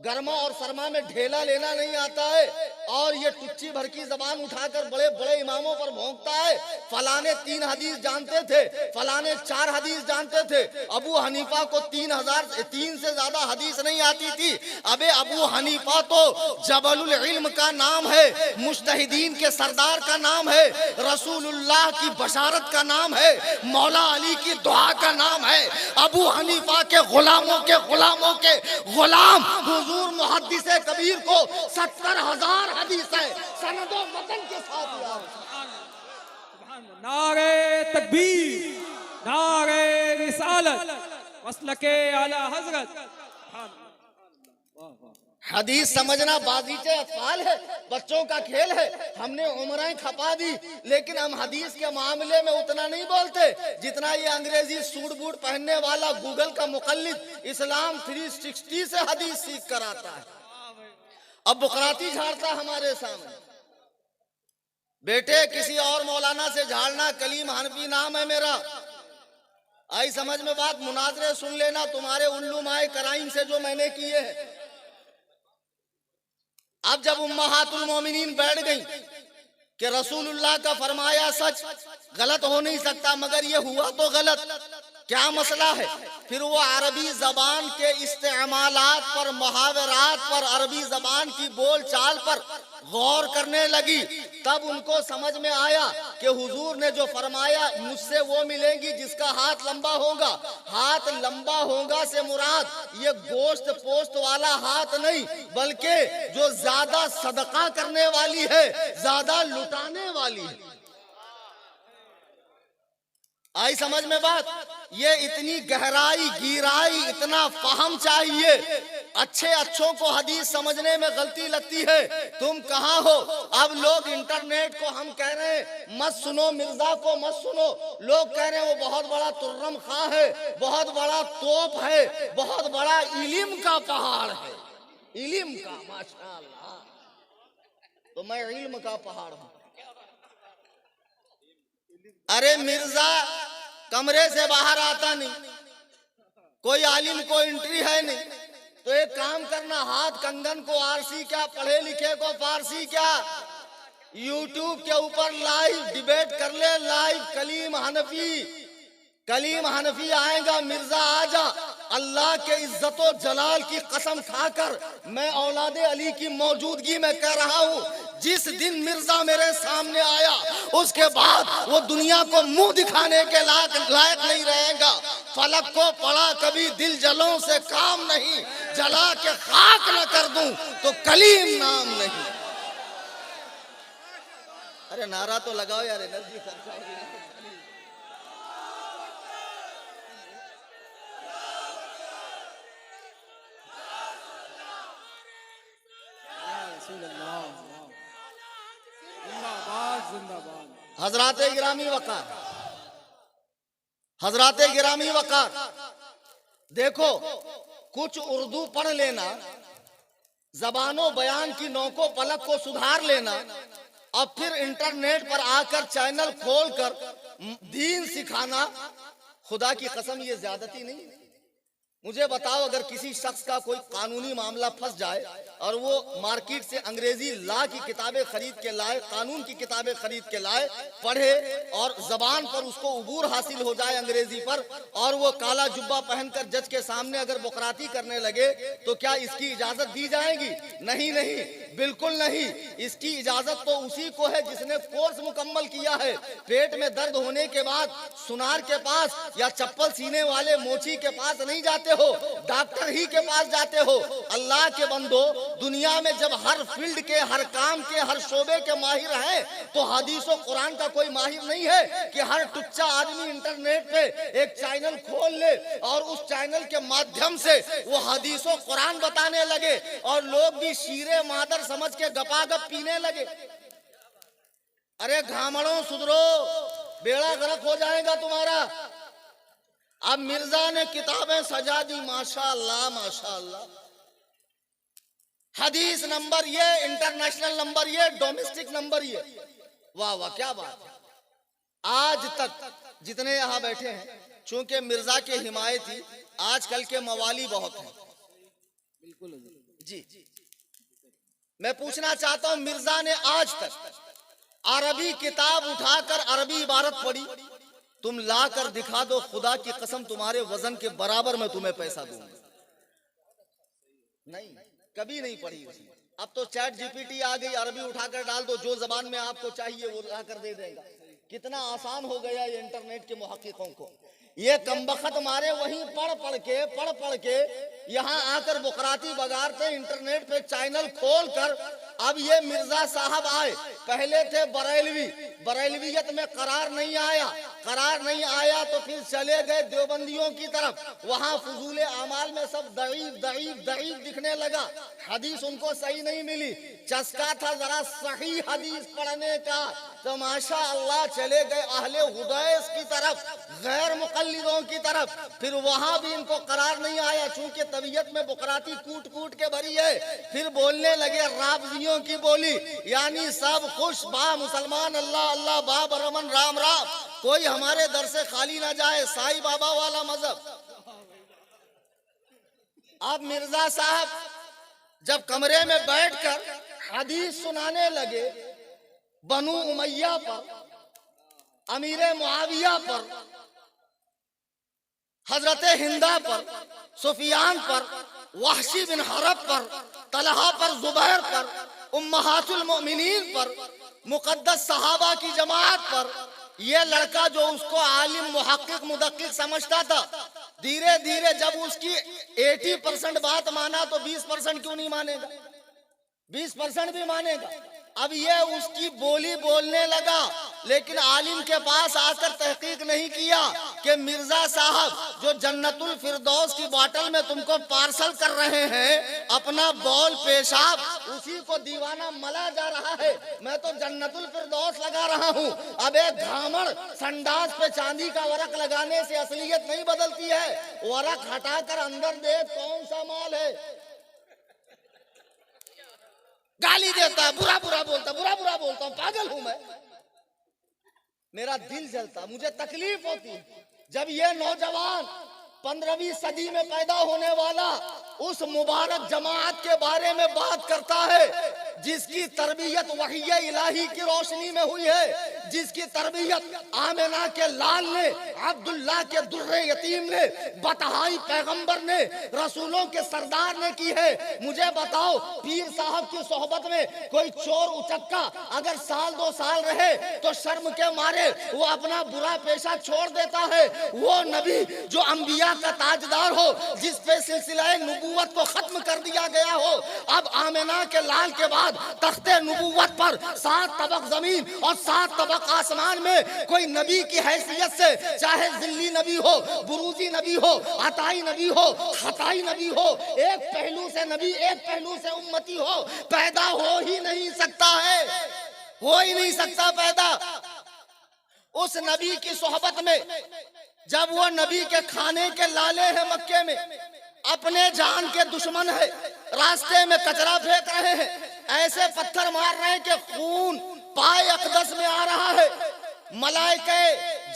گرما اور سرما میں ڈھیلا لینا نہیں آتا ہے اور یہ ٹچی بھر کی زبان اٹھا کر بڑے بڑے اماموں پر بھونکتا ہے فلانے 3 حدیث جانتے تھے، فلانے 4 حدیث جانتے تھے، ابو حنیفہ کو 3 سے زیادہ حدیث نہیں آتی تھی۔ ابے ابو حنیفہ تو جبل العلم کا نام ہے، مجتہدین کے سردار کا نام ہے، رسول اللہ کی بشارت کا نام ہے، مولا علی کی دعا کا نام ہے۔ ابو حنیفہ کے غلاموں کے غلام حضور محدث کبیر کو 70,000 حدیث ہے سند و متن کے ساتھ یاد۔ نعرہ تکبیر، نعرہ رسالت، مسلک اعلی حضرت۔ حدیث سمجھنا بازیچے اطفال ہے، بچوں کا کھیل ہے۔ ہم نے عمریں کھپا دی لیکن ہم حدیث کے معاملے میں اتنا نہیں بولتے جتنا یہ انگریزی سوٹ بوٹ پہننے والا گوگل کا مقلد اسلام 360 سے حدیث سیکھ کر آتا ہے۔ اب بقراتی جھاڑتا ہمارے سامنے۔ بیٹے کسی اور مولانا سے جھاڑنا، کلیم حنفی نام ہے میرا، آئی سمجھ میں بات، مناظرے سن لینا تمہارے علماء کرائم سے جو میں نے کیے ہیں۔ اب جب امہات المومنین بیٹھ گئیں کہ رسول اللہ کا فرمایا سچ، غلط ہو نہیں سکتا، مگر یہ ہوا تو غلط، کیا مسئلہ ہے؟ پھر وہ عربی زبان کے استعمالات پر، محاورات پر، عربی زبان کی بول چال پر غور کرنے لگی۔ تب ان کو سمجھ میں آیا کہ حضور نے جو فرمایا مجھ سے وہ ملیں گی جس کا ہاتھ لمبا ہوگا۔ ہاتھ لمبا ہوگا سے مراد یہ گوشت پوست والا ہاتھ نہیں، بلکہ جو زیادہ صدقہ کرنے والی ہے، زیادہ لٹانے والی ہے۔ آئی سمجھ میں بات؟ یہ اتنی گہرائی، گیرائی، اتنا فہم چاہیے۔ اچھے اچھوں کو حدیث سمجھنے میں غلطی لگتی ہے۔ تم کہاں ہو؟ اب لوگ انٹرنیٹ کو ہم کہہ رہے ہیں مت سنو، مرزا کو مت سنو، لوگ کہہ رہے ہیں وہ بہت بڑا ترم خاں ہے، بہت بڑا توپ ہے، بہت بڑا علم کا پہاڑ ہے، علم کا، ماشاءاللہ۔ تو میں علم کا پہاڑ ہوں۔ ارے مرزا کمرے سے باہر آتا نہیں، کوئی عالم کو انٹری ہے نہیں، تو ایک کام کرنا، ہاتھ کنگن کو آرسی کیا، پڑھے لکھے کو فارسی کیا، یوٹیوب کے اوپر لائیو ڈیبیٹ کر لے، لائیو کلیم حنفی آئے گا، مرزا آجا۔ اللہ کے عزت و جلال کی قسم کھا کر میں اولاد علی کی موجودگی میں کہہ رہا ہوں، جس دن مرزا میرے سامنے آیا اس کے بعد وہ دنیا کو منہ دکھانے کے لائق نہیں رہے گا۔ فلک کو پڑا کبھی دل جلوں سے کام نہیں، جلا کے خاک نہ کر دوں تو کلیم نام نہیں۔ ارے نعرہ تو لگاؤ یار، انرجی خرچہ ہوگی۔ حضرات گرامی وقار، حضرات گرامی وقار، دیکھو کچھ اردو پڑھ لینا، زبان و بیان کی نوک و پلک کو سدھار لینا، اور پھر انٹرنیٹ پر آ کر چینل کھول کر دین سکھانا، خدا کی قسم یہ زیادتی نہیں؟ مجھے بتاؤ، اگر کسی شخص کا کوئی قانونی معاملہ پھنس جائے اور وہ مارکیٹ سے انگریزی لا کی کتابیں خرید کے لائے، قانون کی کتابیں خرید کے لائے، پڑھے اور زبان پر اس کو عبور حاصل ہو جائے انگریزی پر، اور وہ کالا جبہ پہن کر جج کے سامنے اگر بقراتی کرنے لگے تو کیا اس کی اجازت دی جائے گی؟ نہیں، بالکل نہیں۔ اس کی اجازت تو اسی کو ہے جس نے کورس مکمل کیا ہے۔ پیٹ میں درد ہونے کے بعد سنار کے پاس یا چپل سینے والے موچی کے پاس نہیں جاتے ہو، ڈاکٹر ہی کے پاس جاتے ہو۔ اللہ کے بندو، دنیا میں جب ہر فیلڈ کے، ہر کام کے، ہر شعبے کے ماہر ہیں تو حدیث و قرآن کا کوئی ماہر نہیں ہے کہ ہر ٹچا آدمی انٹرنیٹ پہ ایک چینل کھول لے اور اس چینل کے مادھیم سے وہ حدیث و قرآن بتانے لگے اور لوگ بھی شیرے مادر سمجھ کے گپا گپ پینے لگے۔ ارے گھامڑوں سدھرو، بیڑا غرق ہو جائے گا تمہارا۔ اب مرزا نے کتابیں سجا دی، ماشاءاللہ ماشاءاللہ، حدیث نمبر یہ، انٹرنیشنل نمبر یہ، ڈومیسٹک نمبر یہ، واہ واہ کیا بات ہے۔ آج تک جتنے یہاں بیٹھے ہیں، چونکہ مرزا کے حمایتی، آج کل کے موالی بہت ہیں، جی میں پوچھنا چاہتا ہوں، مرزا نے آج تک عربی کتاب اٹھا کر عربی عبارت پڑھی؟ تم لا کر دکھا دو، خدا کی قسم تمہارے وزن کے برابر میں تمہیں پیسہ دوں گا۔ نہیں، کبھی نہیں پڑھی اس نے۔ اب تو چیٹ جی پی ٹی آ گئی، عربی اٹھا کر ڈال دو، جو زبان میں آپ کو چاہیے وہ لا کر دے دے گا۔ کتنا آسان ہو گیا یہ انٹرنیٹ کے محققوں کو۔ یہ کمبخت مارے وہیں پڑھ پڑھ کے یہاں آ کر بقراتی بگارتے انٹرنیٹ پہ چینل کھول کر اب یہ مرزا صاحب آئے۔ پہلے تھے بریلویت میں قرار نہیں آیا تو پھر چلے گئے دیوبندیوں کی طرف، وہاں فضول اعمال میں سب ضعیف دکھنے لگا، حدیث ان کو صحیح نہیں ملی، چسکا تھا ذرا صحیح حدیث پڑھنے کا، تو ماشاء اللہ چلے گئے اہل حدیث کی طرف، غیر مقلدوں کی طرف، پھر وہاں بھی ان کو قرار نہیں آیا، چونکہ طبیعت میں بقراتی کوٹ کے بھری ہے، پھر بولنے لگے رافضیوں کی بولی، یعنی سب خوش با مسلمان، اللہ اللہ باب رمن رام رام، کوئی ہمارے در سے خالی نہ جائے، سائی بابا والا مذہب۔ اب مرزا صاحب جب کمرے میں بیٹھ کر حدیث سنانے لگے بنو امیہ پر، امیر معاویہ پر، حضرت ہندہ پر، سفیان پر، وحشی بن حرب پر، طلحہ پر، زبیر پر، امہات المؤمنین پر، مقدس صحابہ کی جماعت پر، یہ لڑکا جو اس کو عالم محقق مدقق سمجھتا تھا، دھیرے دھیرے جب اس کی 80% بات مانا تو 20% کیوں نہیں مانے گا؟ 20% بھی مانے گا۔ اب یہ اس کی بولی بولنے لگا، لیکن عالم کے پاس آ کر تحقیق نہیں کیا کہ مرزا صاحب جو جنت الفردوس کی باٹل میں تم کو پارسل کر رہے ہیں، اپنا بول پیشاب اسی کو دیوانہ ملا جا رہا ہے، میں تو جنت الفردوس لگا رہا ہوں۔ اب ایک گھامڑ سنڈاس پہ چاندی کا ورق لگانے سے اصلیت نہیں بدلتی ہے، ورق ہٹا کر اندر دیکھ کون سا مال ہے۔ گالی دیتا ہے، برا بولتا ہوں، پاگل ہوں میں، میرا دل جلتا، مجھے تکلیف ہوتی جب یہ نوجوان 15ویں صدی میں پیدا ہونے والا اس مبارک جماعت کے بارے میں بات کرتا ہے جس کی تربیت وحی الہی کی روشنی میں ہوئی ہے، جس کی تربیت آمنہ کے لال نے، عبداللہ کے در یتیم نے، بتہائی پیغمبر نے، رسولوں کے سردار نے کی ہے۔ مجھے بتاؤ، پیر صاحب کی صحبت میں کوئی چور اچکا اگر 2 سال رہے تو شرم کے مارے وہ اپنا برا پیشہ چھوڑ دیتا ہے؟ وہ نبی جو انبیاء کا تاجدار ہو، جس پہ سلسلہ نبوت کو ختم کر دیا گیا ہو، اب آمنہ کے لال کے بعد تخت نبوت پر 7 طبق زمین اور 7 طبق آسمان میں کوئی نبی کی حیثیت سے، چاہے ذلی نبی ہو، بروزی نبی ہو، عطائی نبی ہو، خطائی نبی ہو، ایک پہلو سے نبی ایک پہلو سے امتی ہو، پیدا ہو ہی نہیں سکتا ہے، ہو ہی نہیں سکتا پیدا۔ اس نبی کی صحبت میں جب وہ نبی کے کھانے کے لالے ہیں مکے میں، اپنے جان کے دشمن ہے، راستے میں کچرا پھینک رہے ہیں، ایسے پتھر مار رہے ہیں کہ خون پائے اقدس میں آ رہا ہے، ملائکہ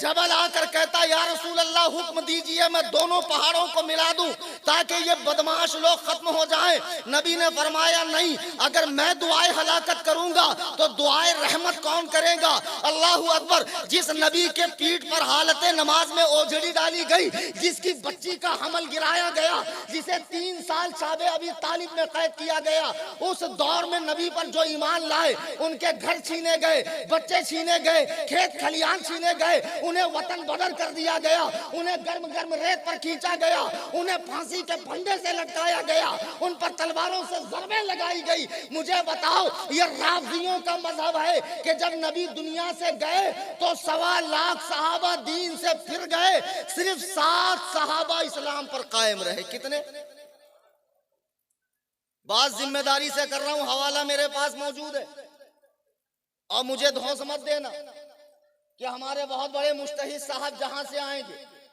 جبل آ کر کہتا یا رسول اللہ حکم دیجئے میں دونوں پہاڑوں کو ملا دوں تاکہ یہ بدمعاش لوگ ختم ہو جائیں۔ نبی نے فرمایا نہیں، اگر میں دعائے ہلاکت کروں گا تو دعائے رحمت کون کرے گا؟ اللہ اکبر۔ جس نبی کے پیٹھ پر حالت نماز میں اوجھڑی ڈالی گئی، جس کی بچی کا حمل گرایا گیا، جسے 3 سال شاب ابی طالب میں قید کیا گیا، اس دور میں نبی پر جو ایمان لائے ان کے گھر چھینے گئے، بچے چھینے گئے، کھیت کھلیان چھینے گئے، انہیں وطن بدر کر دیا گیا، انہیں گرم گرم ریت پر کھینچا گیا، انہیں پھانسی کے پھندے سے لٹکایا گیا، ان پر تلواروں سے ضربیں لگائی گئی۔ مجھے بتاؤ، یہ رافضیوں کا مذہب ہے کہ جب نبی دنیا سے گئے تو 1.25 لاکھ صحابہ دین سے پھر گئے، صرف 7 صحابہ اسلام پر قائم رہے۔ کتنے؟ بات ذمہ داری سے کر رہا ہوں، حوالہ میرے پاس موجود ہے، اور مجھے دھوس مت دینا کہ ہمارے بہت بڑے مجتہد صاحب جہاں سے آئیں گے،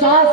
7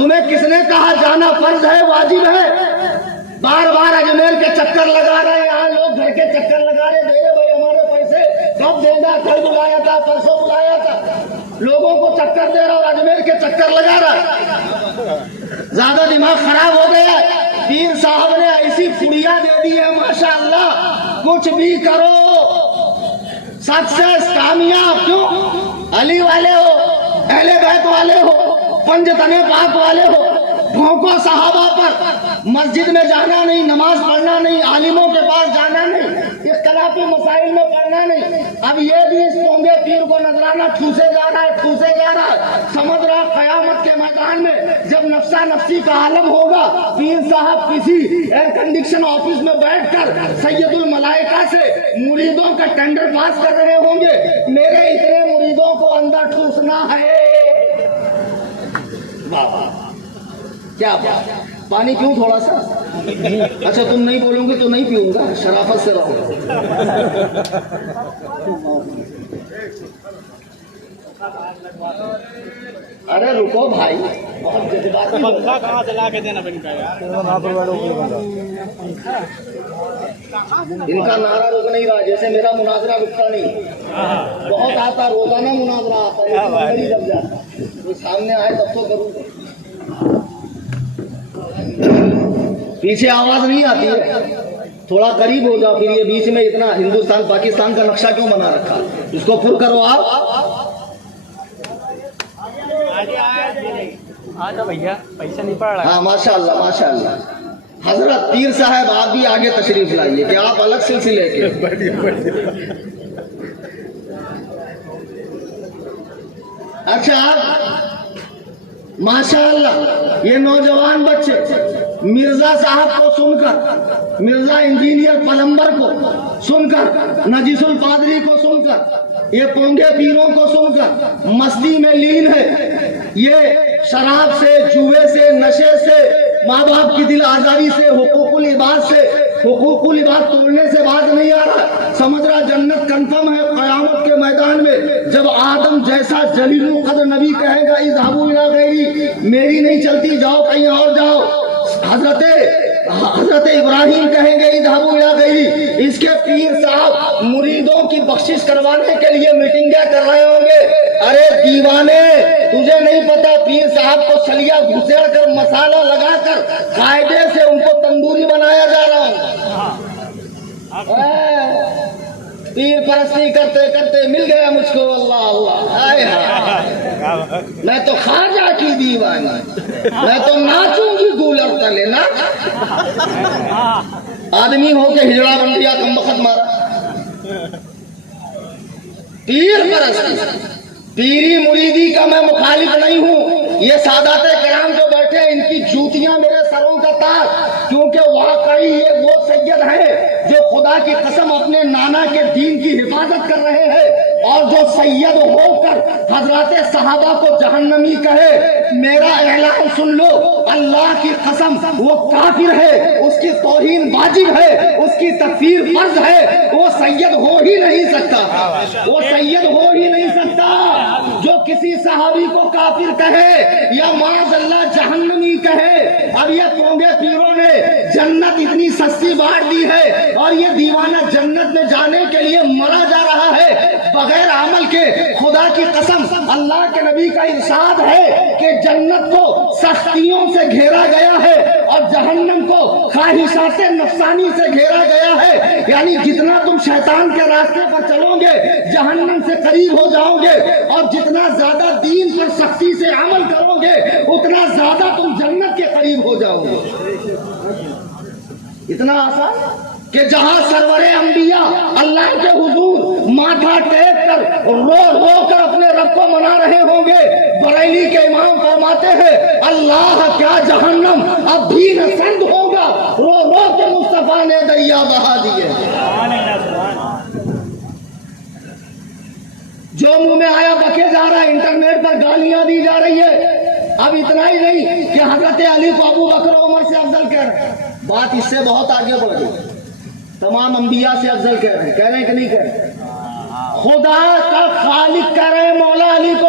تمہیں کس نے کہا جانا فرض ہے واجب ہے؟ بار بار اجمیر کے چکر لگا رہے ہیں، یہاں لوگ گھر کے چکر لگا رہے، دے بھائی ہمارے پیسے کب دے گا، کل بلایا تھا پرسوں بلایا تھا، لوگوں کو چکر دے رہا اور اجمیر کے چکر لگا رہا۔ زیادہ دماغ خراب ہو گیا۔ پیر صاحب نے ایسی پڑیا دے دی ہے ماشاءاللہ، کچھ بھی کرو سکسیس کامیاب۔ کیوں؟ علی والے ہو، اہل بیت والے ہو، پنجتن پاک والے ہو، بھونکو صحابہ پر، مسجد میں جانا نہیں، نماز پڑھنا نہیں، عالموں کے پاس جانا نہیں، اختلافی مسائل میں پڑھنا نہیں۔ اب یہ بھی اس پونگے پیر کو نذرانہ ٹھوسے جا رہا ہے، ٹھوسے جا رہا ہے۔ سمجھ رہا قیامت کے میدان میں جب نفسا نفسی کا عالم ہوگا، پیر صاحب کسی ایئر کنڈیشن آفس میں بیٹھ کر سید الملائکہ سے مریدوں کا ٹینڈر پاس کر رہے ہوں گے، میرے اتنے مریدوں کو اندر ٹھوسنا ہے۔ کیا بات، پانی پیوں تھوڑا سا؟ اچھا تم نہیں بولوں گے تو نہیں پیوں گا، شرافت سے رہو۔ ارے رکو بھائی، بہت جذباتی ہو۔ کہاں سے لا کے دینا بنتا ہے؟ ان کا نعرہ رک نہیں رہا، جیسے میرا مناظرہ رکتا نہیں۔ بہت آتا، روزانہ مناظرہ آتا ہے، جب جاتا تو سامنے آئے تب تو کروں۔ پیچھے آواز نہیں آتی ہے، تھوڑا قریب ہو جاؤ، پھر یہ بیچ میں اتنا ہندوستان پاکستان کا نقشہ کیوں بنا رکھا؟ اس کو پر کرو آپ۔ آجا بھیا، پیسہ نہیں پڑ رہا۔ ہاں ماشاءاللہ ماشاءاللہ۔ حضرت پیر صاحب آپ بھی آگے تشریف لائیے کہ آپ الگ سلسلے کے۔ اچھا ماشاءاللہ، یہ نوجوان بچے مرزا صاحب کو سن کر، مرزا انجینئر پلمبر کو سن کر، نجیس القادری کو سن کر، یہ پونگے پیروں کو سن کر مستی میں لین ہے۔ یہ شراب سے، جوئے سے، نشے سے، ماں باپ کی دل آزاری سے، حقوق العباد سے، حقوق العباد توڑنے سے باز نہیں آ رہا۔ سمجھ رہا جنت کنفرم ہے قیامت کے میدان میں، جب آدم جیسا جلیل القدر نبی کہے گا اذهبوا الی غیری، میری نہیں چلتی، جاؤ کہیں اور جاؤ۔ حضرت ابراہیم کہیں گے اذهبوا الی غیری، اس کے پیر صاحب مریدوں کی بخشش کروانے کے لیے میٹنگیں کر رہے ہوں گے۔ ارے دیوانے، تجھے نہیں پتا پیر صاحب کو سلیا گھسیڑ کر مسالہ لگا کر قاعدے سے ان کو تندوری بنایا جا رہا ہے۔ پیر پرستی کرتے کرتے مل گیا مجھ کو، اللہ اللہ، میں تو خواجہ کی دیوانی، میں تو ناچوں گی گولر تلے نا۔ آدمی ہو کے ہجڑا بن گیا، کم بخت مارا۔ پیر پرستی، پیری مریدی کا میں مخالف نہیں ہوں۔ یہ سادات کرام جو بیٹھے ہیں، ان کی جوتیاں میرے سروں کا تاج، کیونکہ واقعی یہ وہ سید ہیں جو خدا کی قسم اپنے نانا کے دین کی حفاظت کر رہے ہیں، اور جو سید ہو کر حضرات صحابہ کو جہنمی کہے، میرا اعلان سن لو، اللہ کی قسم وہ کافر ہے، اس کی توہین واجب ہے، اس کی تکفیر فرض ہے، وہ سید ہو ہی نہیں سکتا، وہ سید ہو ہی نہیں سکتا۔ جو کسی صحابی کو کافر کہے یا معاذ اللہ جہنمی کہے، اب یہ پونگے پیروں نے جنت اتنی سستی بانٹ دی ہے، اور یہ دیوانہ جنت میں جانے کے لیے مرا جا رہا ہے بغیر عمل کے۔ خدا کی قسم، اللہ کے نبی کا ارشاد ہے کہ جنت کو سختیوں سے گھیرا گیا ہے اور جہنم کو خواہشات نفسانی سے گھیرا گیا ہے، یعنی جتنا تم شیطان کے راستے پر چلو گے جہنم سے قریب ہو جاؤ گے، اور جتنا زیادہ دین پر سختی سے عمل کرو گے اتنا زیادہ تم جنت کے قریب ہو جاؤ گے۔ اتنا آسان کہ جہاں سرور انبیاء اللہ کے حضور ماتھا ٹیک کر رو رو کر اپنے رب کو منا رہے ہوں گے، بریلی کے امام فرماتے ہیں اللہ کیا جہنم اب بھی نسند ہوگا، رو رو کے مصطفیٰ نے دریا بہا دیے۔ جو منہ میں آیا بکے جا رہا ہے، انٹرنیٹ پر گالیاں دی جا رہی ہے۔ اب اتنا ہی نہیں کہ حضرت علی کو ابو بکر عمر سے افضل کہہ رہے ہیں، بات اس سے بہت آگے بڑھ گئی، تمام انبیاء سے افضل کہہ رہے ہیں کہ نہیں کہہ رہے؟ خدا کا خالق کہہ رہے ہیں مولا علی کو،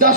10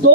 2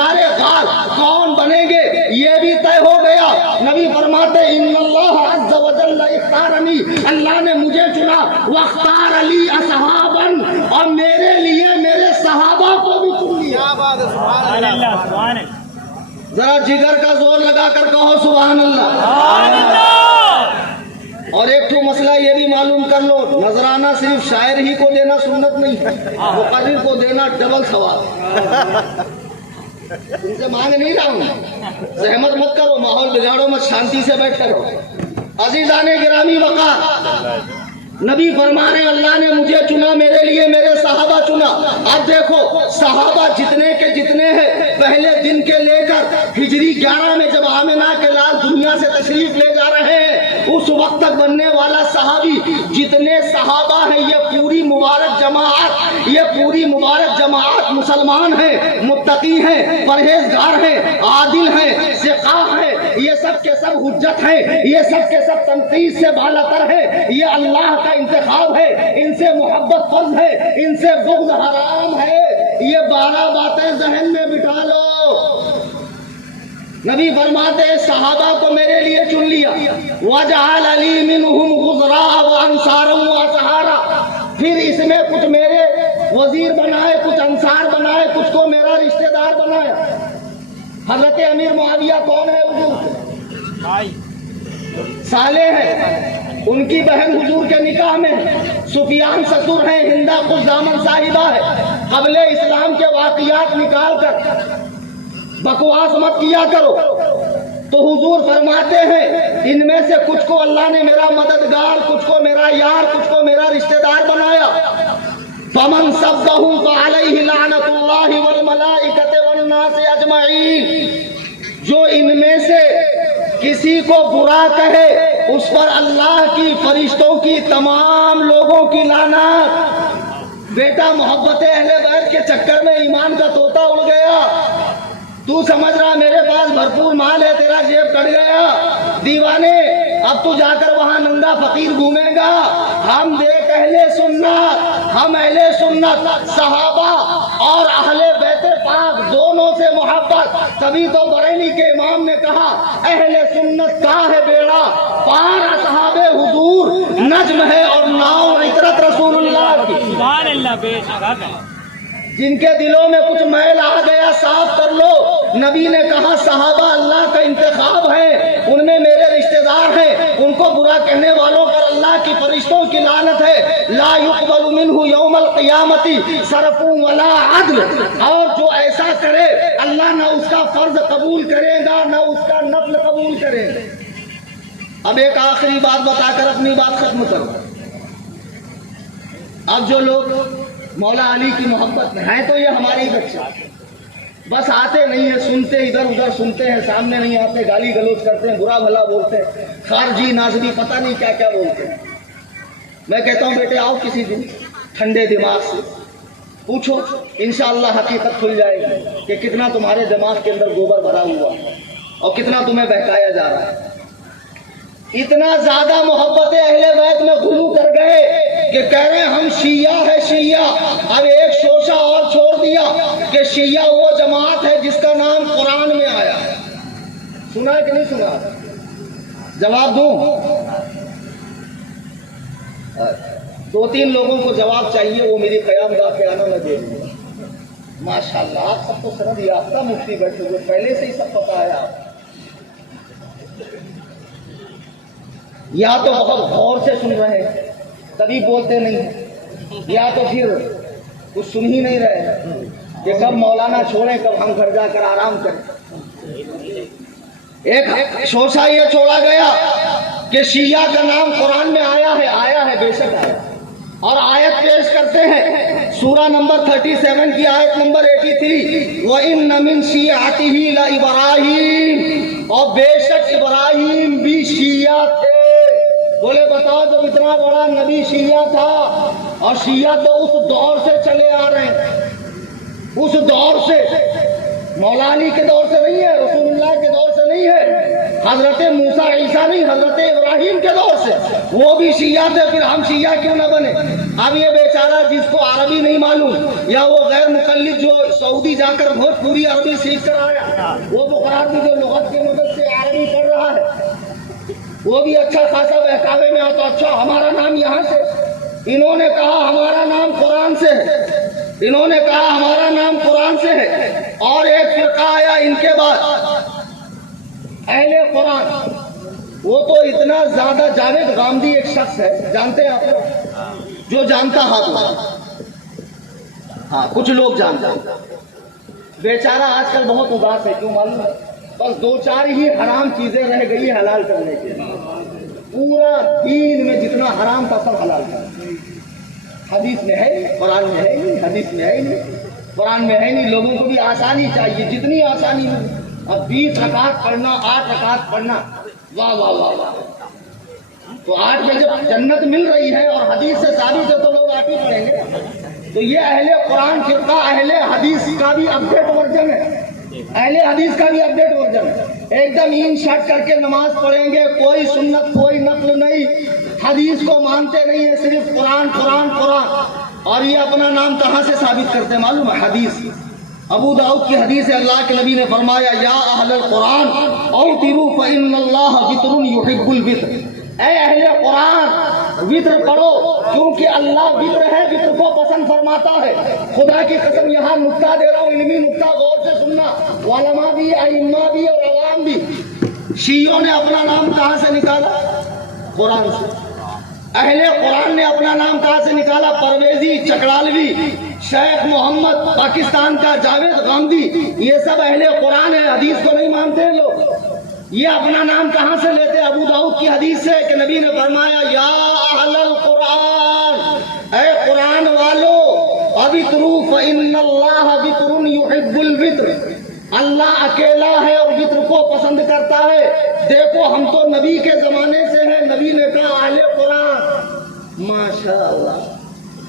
یار غار کون بنیں گے یہ بھی طے ہو گیا. نبی فرماتے ان اللہ عز و جل اختارنی، اللہ نے مجھے چنا، واختار لی اصحابا، اور میرے لیے میرے صحابہ کو بھی چن لیا. کیا بات ہے، سبحان اللہ. ذرا جگر کا زور لگا کر کہو سبحان اللہ. اور ایک تو مسئلہ یہ بھی معلوم کر لو، نذرانہ صرف شاعر ہی کو دینا سنت نہیں ہے، مقرر کو دینا ڈبل ثواب. تم سے مانگ نہیں رہا ہوں، زحمت مت کرو، ماحول بگاڑو مت، شانتی سے بیٹھ کرو. عزیزان گرامی وقار، نبی فرما رہے اللہ نے مجھے چنا، میرے لیے میرے صحابہ چنا. اب دیکھو صحابہ جتنے کے جتنے ہیں، پہلے دن کے لے کر ہجری 11 میں جب آمنہ کے لال دنیا سے تشریف لے جا رہے ہیں، اس وقت تک بننے والا صحابی جتنے صحابہ ہیں، یہ پوری مبارک جماعت، یہ پوری مبارک جماعت مسلمان ہیں، متقی ہیں، پرہیزگار ہیں، عادل ہیں، ثقہ ہیں، یہ سب کے سب حجت ہیں، یہ سب کے سب تنقید سے بالاتر ہیں. یہ اللہ کا انتخاب ہے، ان سے محبت فرض ہے، ان سے بغض حرام ہے. یہ 12 باتیں ذہن میں بٹھا لو. نبی فرماتے ہیں صحابہ کو میرے لیے چن لیا. وَجَعَلَ لِي مِنْهُمْ غُزْرَاءَ وَأَنصَارًا وَأَصْحَارًا، پھر اس میں کچھ میرے وزیر بنائے، کچھ انصار بنائے، کچھ کو میرا رشتہ دار بنایا. حضرت امیر معاویہ کون ہے؟ حضور صالح ہے، ان کی بہن حضور کے نکاح میں ہے. سفیان سسر ہیں، ہندا کچھ دامن صاحبہ ہے. قبل اسلام کے واقعات نکال کر بکواس مت کیا کرو. تو حضور فرماتے ہیں ان میں سے کچھ کو اللہ نے میرا مددگار، کچھ کو میرا یار، کچھ کو میرا رشتہ دار بنایا. فمن سبہ فعلیہ لعنۃ اللہ والملائکۃ والناس اجمعین، جو ان میں سے کسی کو برا کہے اس پر اللہ کی، فرشتوں کی، تمام لوگوں کی لعنت. بیٹا محبت اہل بیت کے چکر میں ایمان کا طوطا اڑ گیا. تو سمجھ رہا میرے پاس بھرپور مال ہے، تیرا جیب کٹ گیا. دیوانے اب تو جا کر وہاں ننگا فقیر گھومے گا. ہم دیکھ اہل سنت، ہم اہل سنت صحابہ اور اہل بیت پاک دونوں سے محبت. تبھی تو بریلی کے امام نے کہا اہل سنت کا ہے بیڑا پار، اصحاب حضور نجم ہے اور ناؤ عطرت رسول اللہ کی. سبحان اللہ. بے شک جن کے دلوں میں کچھ میل آ گیا صاف کر لو. نبی نے کہا صحابہ اللہ کا انتخاب ہے، ان میں میرے رشتہ دار ہیں، ان کو برا کہنے والوں پر اللہ کی فرشتوں کی لعنت ہے. لا يقبل منه یوم القیامت صرف ولا عدل، اور جو ایسا کرے اللہ نہ اس کا فرض قبول کرے گا نہ اس کا نفل قبول کرے گا. اب ایک آخری بات بتا کر اپنی بات ختم کروں. اب جو لوگ مولا علی کی محبت میں ہیں تو یہ ہماری بچہ، بس آتے نہیں ہیں، سنتے ادھر ادھر سنتے ہیں، سامنے نہیں آتے، گالی گلوچ کرتے ہیں، برا بھلا بولتے ہیں، خارجی نازلی پتہ نہیں کیا کیا بولتے ہیں. میں کہتا ہوں بیٹے آؤ کسی دن ٹھنڈے دماغ سے پوچھو، انشاءاللہ حقیقت کھل جائے گی کہ کتنا تمہارے دماغ کے اندر گوبر بھرا ہوا ہے اور کتنا تمہیں بہکایا جا رہا ہے. اتنا زیادہ محبت اہل بیت میں غلو کر گئے کہ کہہ رہے ہیں ہم شیعہ ہے شیعہ. اب ایک شوشہ اور چھوڑ دیا کہ شیعہ وہ جماعت ہے جس کا نام قرآن میں آیا ہے. سنا ہے کہ نہیں سنا؟ جواب دوں؟ 2-3 لوگوں کو جواب چاہیے، وہ میری قیام گاہ کے آنا میں دے دوں. ماشاءاللہ آپ سب کو سند یافتہ مفتی بیٹھے ہوئے، پہلے سے ہی سب پتا ہے. آپ یا تو بہت غور سے سن رہے ہیں تبھی بولتے نہیں، یا تو پھر کچھ سن ہی نہیں رہے کہ کب مولانا چھوڑیں، کب ہم گھر جا کر آرام کریں. ایک شوشہ یہ چھوڑا گیا کہ شیعہ کا نام قرآن میں آیا ہے بے شک آیا. اور آیت پیش کرتے ہیں سورہ نمبر 37 کی آیت نمبر 83، وَإِنَّ مِن شِيعَتِهِ لَإِبْرَاهِيمَ، اور بے شک ابراہیم بھی شیعہ تھے. بولے بتاؤ جب اتنا بڑا نبی شیعہ تھا، اور شیعہ تو اس دور سے چلے آ رہے ہیں، اس دور سے، مولا علی کے دور سے نہیں ہے، رسول اللہ کے دور سے نہیں ہے، حضرت موسیٰ عیسیٰ نہیں، حضرت ابراہیم کے دور سے وہ بھی شیعہ تھے. پھر ہم شیعہ کیوں نہ بنے؟ اب یہ بیچارہ جس کو عربی نہیں معلوم یا وہ غیر مقلد جو سعودی جا کر بہت پوری عربی سیکھ کر آیا، وہ بخار بھی جو لغت کی مدد سے عربی پڑھ رہا ہے، وہ بھی اچھا خاصا بہکاوے میں آتا، اچھا ہمارا نام یہاں سے، انہوں نے کہا ہمارا نام قرآن سے ہے، انہوں نے کہا ہمارا نام قرآن سے ہے، اور ایک فرقہ آیا ان کے بعد اہل قرآن، وہ تو اتنا زیادہ جاوید غامدی ایک شخص ہے، جانتے ہیں آپ؟ جو جانتا ہاں کچھ لوگ جانتے ہیں، بیچارہ آج کل بہت اداس ہے، کیوں معلوم ہے؟ بس دو چار ہی حرام چیزیں رہ گئی حلال کرنے کے لیے، پورا دین میں جتنا حرام تھا سب حلال کر، حدیث میں ہے نہیں، قرآن میں ہے نہیں، حدیث میں ہے نہیں، قرآن میں ہے نہیں، لوگوں کو بھی آسانی چاہیے، جتنی آسانی ہو، اب 20 رکعت پڑھنا، 8 رکعت پڑھنا، واہ واہ واہ واہ، تو 8 میں جب جنت مل رہی ہے اور حدیث سے ثابت ہے تو لوگ 8 ہی پڑھیں گے۔ تو یہ اہل قرآن فرقہ اہل حدیث کا بھی اپڈیٹ ورژن ہے، اہل حدیث کا بھی اپڈیٹ ورژن ہے، ایک دم ان شرٹ کر کے نماز پڑھیں گے، کوئی سنت کوئی نقل نہیں، حدیث کو مانتے نہیں ہے، صرف قرآن قرآن قرآن، اور یہ اپنا نام کہاں سے ثابت کرتے ہیں معلوم ہے؟ حدیث، ابو داؤد کی حدیث ہے، اللہ کے نبی نے فرمایا یا اہل القرآن اوتروا فإن اللہ وتر یحب الوتر، اے اہل قرآن وطر پڑھو کیونکہ اللہ وطر ہے، وطر کو پسند فرماتا ہے۔ خدا کی قسم یہاں نکتہ دے رہا ہوں، علمی نکتہ، غور سے سننا، علماء بھی، ائمہ بھی اور عوام بھی۔ شیعوں نے اپنا نام کہاں سے نکالا؟ قرآن سے۔ اہل قرآن نے اپنا نام کہاں سے نکالا؟ پرویزی، چکڑالوی، شیخ محمد، پاکستان کا جاوید غامدی، یہ سب اہل قرآن ہے، حدیث کو نہیں مانتے لوگ۔ یہ اپنا نام کہاں سے لیتے؟ ابو داؤد کی حدیث سے کہ نبی نے فرمایا یا اہل القرآن، اے قرآن والو، ابتروا فإن اللہ وتر یحب الوتر، اللہ اکیلا ہے اور وطر کو پسند کرتا ہے۔ دیکھو ہم تو نبی کے زمانے سے ہیں، نبی نے کہا اہل قرآن، ماشاء اللہ،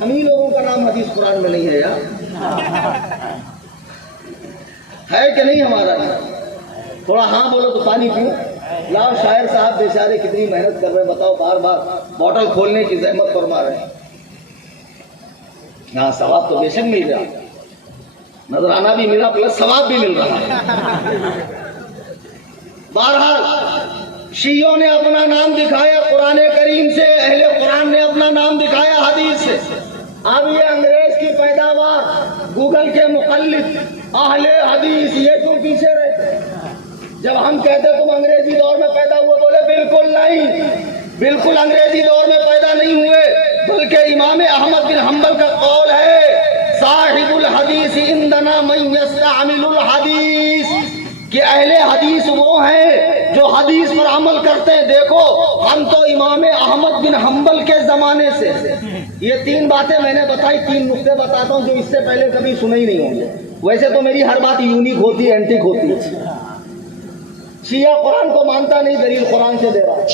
ہم ہی لوگوں کا نام حدیث قرآن میں نہیں ہے یار، ہے کہ نہیں ہمارا نام؟ تھوڑا ہاں بولو تو پانی پیو۔ لاؤ، شاعر صاحب بیچارے کتنی محنت کر رہے ہیں، بتاؤ، بار بار بوٹل کھولنے کی زحمت فرما رہے ہیں۔ ہاں ثواب تو بے شک مل رہا، نظرانہ بھی ملا پلس ثواب بھی مل رہا ہے۔ بہرحال شیعوں نے اپنا نام دکھایا قرآن کریم سے، اہل قرآن نے اپنا نام دکھایا حدیث سے۔ اب یہ انگریز کی پیداوار، گوگل کے مقلد، اہل حدیث، یہ کیوں پیچھے رہتے؟ جب ہم کہتے تم انگریزی دور میں پیدا ہوئے، بولے بالکل نہیں، بالکل انگریزی دور میں پیدا نہیں ہوئے، بلکہ امام احمد بن حنبل کا قول ہے صاحب الحدیث عندنا من یستعمل الحدیث، کہ اہل حدیث وہ ہیں جو حدیث پر عمل کرتے ہیں۔ دیکھو ہم تو امام احمد بن حنبل کے زمانے سے، یہ 3 باتیں میں نے بتائی، 3 نقطے بتاتا ہوں جو اس سے پہلے کبھی سنے ہی نہیں ہوں گے۔ ویسے تو میری ہر بات یونیک ہوتی ہے، اینٹک ہوتی ہے۔ شیعہ قرآن کو مانتا نہیں، دلیل قرآن سے دے رہا ہے۔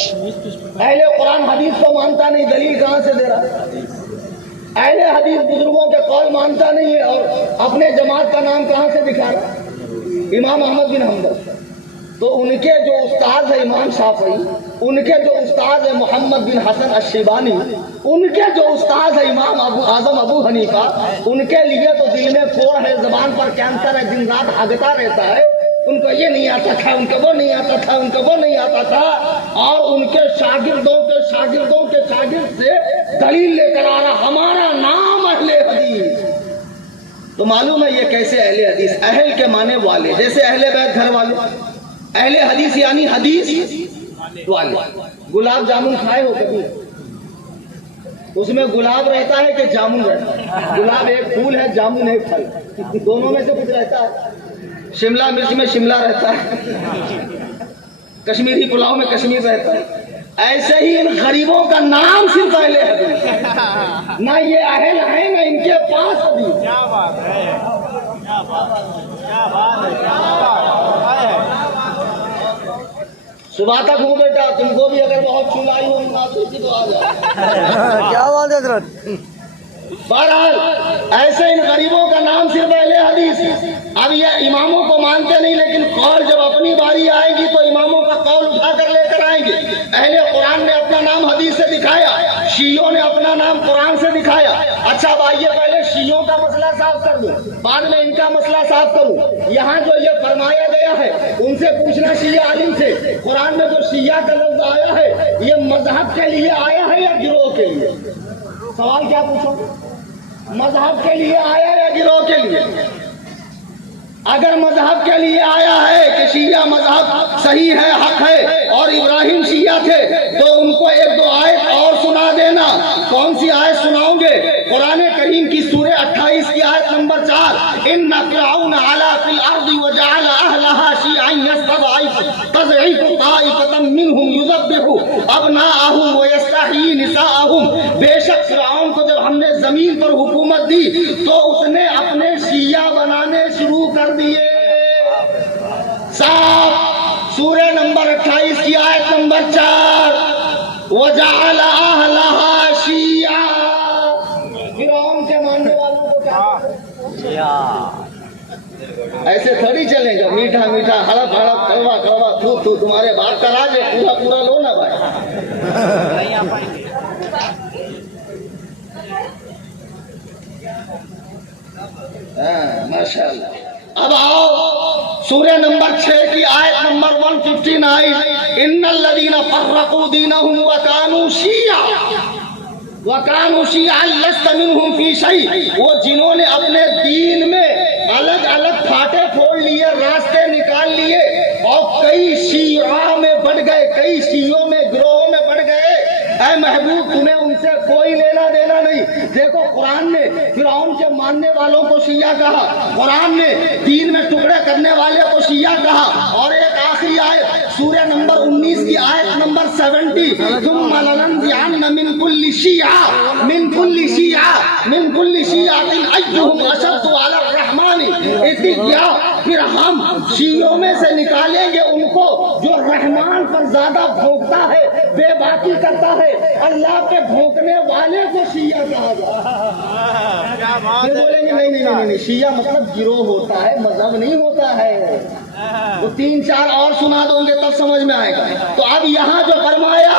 اہل قرآن حدیث کو مانتا نہیں، دلیل کہاں سے دے رہا ہے؟ اہل حدیث بزرگوں کے قول مانتا نہیں ہے اور اپنے جماعت کا نام کہاں سے دکھا رہا ہے؟ امام احمد بن حنبل۔ تو ان کے جو استاد ہے امام شافعی، ان کے جو استاد ہے محمد بن حسن الشیبانی، ان کے جو استاد ہے امام اعظم ابو حنیفہ، ان کے لیے تو دل میں کوڑ ہے، زبان پر کینسر ہے، دن رات ہگتا رہتا ہے، ان کو یہ نہیں آتا تھا، ان کو وہ نہیں آتا تھا، ان کو وہ نہیں آتا تھا، اور ان کے شاگردوں کے شاگردوں کے شاگرد سے دلیل لے کر آ رہا ہمارا نام اہل حدیث۔ تو معلوم ہے یہ کیسے اہل حدیث، اہل کے معنی والے، جیسے اہل بیت گھر والے، اہل حدیث یعنی حدیث والے۔ گلاب جامن کھائے ہو کبھی؟ اس میں گلاب رہتا ہے کہ جامن رہتا ہے؟ گلاب ایک پھول ہے، جامن ایک پھل، دونوں میں سے کچھ رہتا ہے۔ شملہ مرچ میں شملہ رہتا ہے، کشمیری پلاؤ میں کشمیر رہتا ہے۔ ایسے ہی ان غریبوں کا نام صرف اہل حدیث، نہ یہ اہل ہیں نہ ان کے پاس حدیث۔ کیا بات ہے، کیا بات ہے، کیا بات ہے، کیا بات ہے۔ صبح تک ہوں بیٹا، تم کو بھی اگر بہت چلائی ہو مناسب تو آ جاؤ۔ کیا بات ہے حضرت۔ بہرحال ایسے ان غریبوں کا نام صرف اہل حدیث۔ اب یہ اماموں کو مانتے نہیں، لیکن قول جب اپنی باری آئے گی تو اماموں کا قول اٹھا کر لے کر آئیں گے۔ اہل قرآن نے اپنا نام حدیث سے دکھایا، شیعوں نے اپنا نام قرآن سے دکھایا. اچھا اب آئیے پہلے شیعوں کا مسئلہ صاف کر دوں, بعد میں ان کا مسئلہ صاف کروں. یہاں جو یہ فرمایا گیا ہے ان سے پوچھنا شیعہ عالم سے, قرآن میں جو شیعہ کا لفظ آیا ہے یہ مذہب کے لیے آیا ہے یا گروہ کے لیے؟ سوال کیا پوچھو, مذہب کے لیے آیا یا گروہ کے لیے؟ اگر مذہب کے لیے آیا ہے کہ شیعہ مذہب صحیح ہے, حق ہے, اور ابراہیم شیعہ تھے, تو ان کو ایک دو آیت اور سنا دینا. کون سی آیت سناؤں گے؟ قرآن کریم کی سورہ 28 کی آیت نمبر 4, ان فرعون علا فی الارض وجعل اہلها شیعا یستضعف طائفة منهم یذبح ابناءهم ویستحیی نساءهم. بے شک فرعون کو جب ہم نے زمین پر حکومت دی تو اس نے اپنے شیعہ بنانے شروع کر دیے. صاف سورہ نمبر 28 کی آیت نمبر 4, وجعل اہلها شیعا. فرعون کے ماننے والوں کو کیا ایسے تھوڑی چلیں گا, میٹھا میٹھا ہڑپ ہڑپ کڑوا کڑوا تھو تھو, تمہارے باپ کا راج ہے, پورا پورا لو نا بھائی. ماشاء اللہ. اب آؤ سورہ نمبر 6 کی آیت نمبر 159, ان الذین فرقوا دینہم وکانوا شیعا لست منہم فی شیء. وہ جنہوں نے اپنے دین میں الگ الگ پھاٹے پھوڑ لیے, راستے نکال لیے, اور کئی شیعہ میں بڑھ گئے, کئی شیعوں میں گروہوں میں بڑھ گئے. اے محبوب تمہیں ان سے کوئی لینا دینا نہیں. دیکھو قرآن نے فرعون کے ماننے والوں کو شیعہ کہا, قرآن نے دین میں ٹکڑے کرنے والے کو شیعہ کہا. اور ایک آخری آیت سورہ نمبر 19 کی آیت نمبر 70, ثم لننزعن من كل شیعہ من كل شیعہ من كل شیعۃ ایھم اشد علی الرحمن اتقیا. پھر ہم شیعوں میں سے نکالیں گے ان کو جو رحمان پر زیادہ بھونکتا ہے, بے باکی کرتا ہے. اللہ کے بھونکنے والے کو شیعہ کہا جاتا ہے. بولیں گے نہیں نہیں نہیں, شیعہ مطلب گروہ ہوتا ہے, مذہب نہیں ہوتا ہے. تو 3-4 اور سنا دوں گے تب سمجھ میں آئے گا. تو اب یہاں جو فرمایا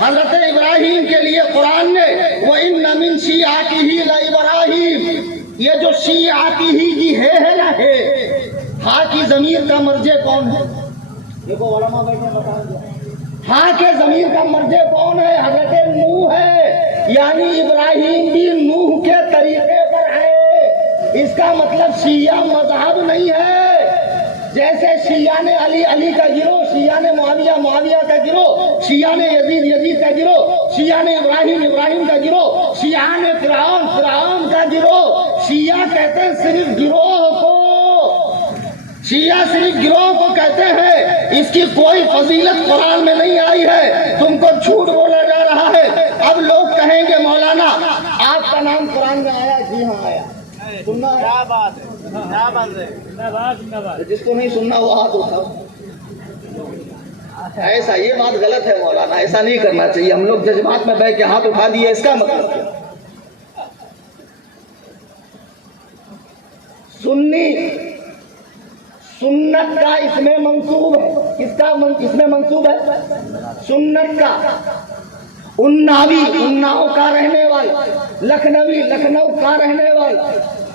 حضرت ابراہیم کے لیے قرآن نے, وَإِنَّ مِن شِيعَتِهِ لَإِبْرَاهِيمَ, یہ جو شیعاتی ہی ہے نا, ہے ہاں کی ضمیر کا مرجع کون ہے؟ دیکھو علماء بیٹھے بتائیں گے. ہاں کے ضمیر کا مرجع کون ہے؟ حضرت نوح ہے. یعنی ابراہیم بھی نوح کے طریقے پر ہے. اس کا مطلب شیعہ مذہب نہیں ہے. جیسے شیعہ نے علی کا گروہ, شیعہ نے معاویہ کا گروہ, شیعہ نے یزید کا گروہ, شیعہ نے ابراہیم کا گروہ, شیعہ نے فرعون کا گروہ. شیعہ کہتے ہیں صرف گروہ کو, شیعہ صرف گروہ کو کہتے ہیں. اس کی کوئی فضیلت قرآن میں نہیں آئی ہے, تم کو جھوٹ بولا جا رہا ہے. اب لوگ کہیں گے مولانا آپ کا نام قرآن میں آیا؟ جی ہاں آیا. سننا ہے؟ کیا بات ہے, کیا بات ہے. جس کو نہیں سننا وہ ہاتھ اٹھاؤ. ایسا یہ بات غلط ہے مولانا, ایسا نہیں کرنا چاہیے. ہم لوگ جذبات میں بیٹھ کے ہاتھ اٹھا دیے, اس کا مطلب سنی سنت کا اس میں منسوب ہے. کس کا اس میں منسوب ہے؟ سنت کا. اناؤ کا رہنے والا, لکھنؤ کا رہنے والا,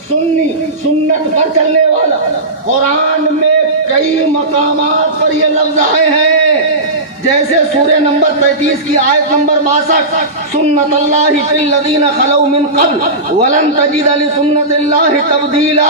سنی سنت پر چلنے والا. قرآن میں کئی مقامات پر یہ لفظ آئے ہیں, جیسے سورہ نمبر 33 کی آیت نمبر 62, سنت اللہ فی الذین خلو من قبل ولن تجد لسنت اللہ تبدیلا.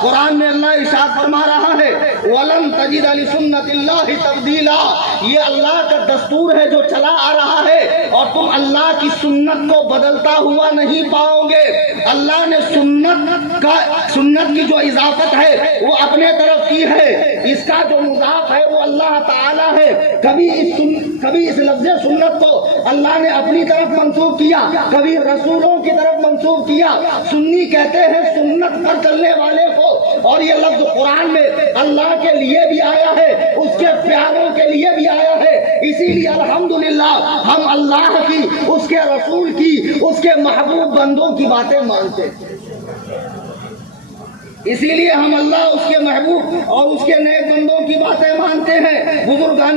قرآن میں اللہ ارشاد فرما رہا ہے, ولن تجد لسنت اللہ تبدیلا. یہ اللہ کا دستور ہے جو چلا آ رہا ہے, اور تم اللہ کی سنت کو بدلتا ہوا نہیں پاؤ گے. اللہ نے سنت کی جو اضافت ہے وہ اپنے طرف کی ہے, اس کا جو مضاف ہے وہ اللہ تعالی ہے. کبھی اس لفظ سنت کو اللہ نے اپنی طرف منسوب کیا, کبھی رسولوں کی طرف منسوب کیا. سنی کہتے ہیں سنت پر چلنے والے کو, اور یہ لفظ قرآن میں اللہ کے لیے بھی آیا ہے, اس کے پیاروں کے لیے بھی آیا ہے. اسی لیے الحمدللہ ہم اللہ کی, اس کے رسول کی, اس کے محبوب بندوں کی باتیں مانتے ہیں. اسی لیے ہم اللہ, اس کے محبوب اور اس کے نیک بندوں کی باتیں مانتے ہیں. بزرگان